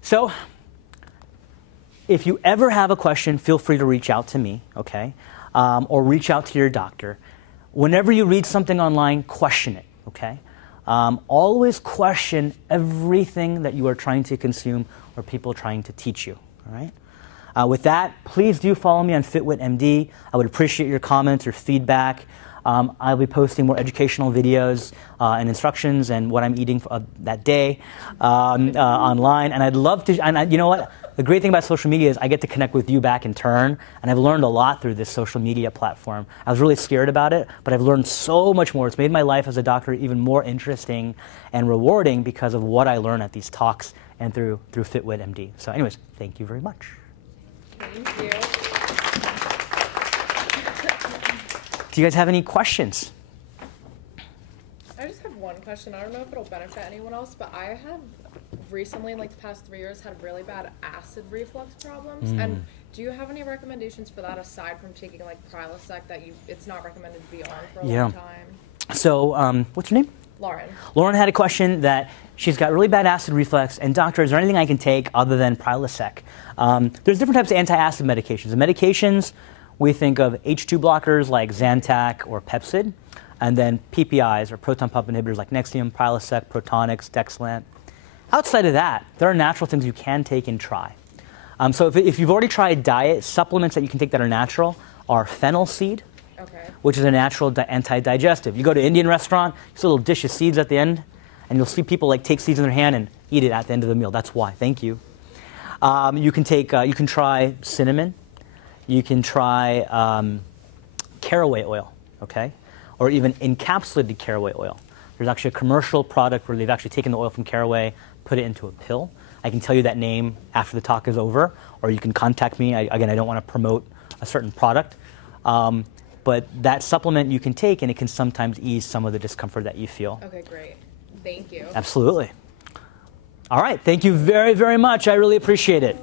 So if you ever have a question, feel free to reach out to me, okay? Or reach out to your doctor. Whenever you read something online, question it, okay? Always question everything that you are trying to consume or people trying to teach you, all right? With that, please do follow me on FitWitMD. I would appreciate your comments or feedback. I'll be posting more educational videos and instructions and what I'm eating for, that day online. And I'd love to, and you know what? The great thing about social media is I get to connect with you back in turn, and I've learned a lot through this social media platform. I was really scared about it, but I've learned so much more. It's made my life as a doctor even more interesting and rewarding because of what I learn at these talks and through FitWitMD. So anyways, thank you very much. Thank you. Do you guys have any questions? I just have one question. I don't know if it'll benefit anyone else, but I have recently, in like the past 3 years, had really bad acid reflux problems. And do you have any recommendations for that aside from taking like Prilosec that it's not recommended to be on for a long time? So, what's your name? Lauren. Lauren had a question that she's got really bad acid reflux, and doctor, is there anything I can take other than Prilosec? There's different types of antacid medications. The medications, we think of H2 blockers like Zantac or Pepcid, and then PPIs or proton pump inhibitors like Nexium, Prilosec, Protonix, Dexilant. Outside of that, there are natural things you can take and try. So if you've already tried diet, supplements that you can take that are natural are fennel seed, which is a natural anti-digestive. You go to an Indian restaurant, you see a little dish of seeds at the end, and you'll see people like take seeds in their hand and eat it at the end of the meal. That's why. Thank you. You can try cinnamon. You can try caraway oil, okay, or even encapsulated caraway oil. There's actually a commercial product where they've actually taken the oil from caraway, put it into a pill. I can tell you that name after the talk is over, or you can contact me. Again, I don't want to promote a certain product. But that supplement you can take, and it can sometimes ease some of the discomfort that you feel. Okay, great. Thank you. Absolutely. All right. Thank you very, very much. I really appreciate it.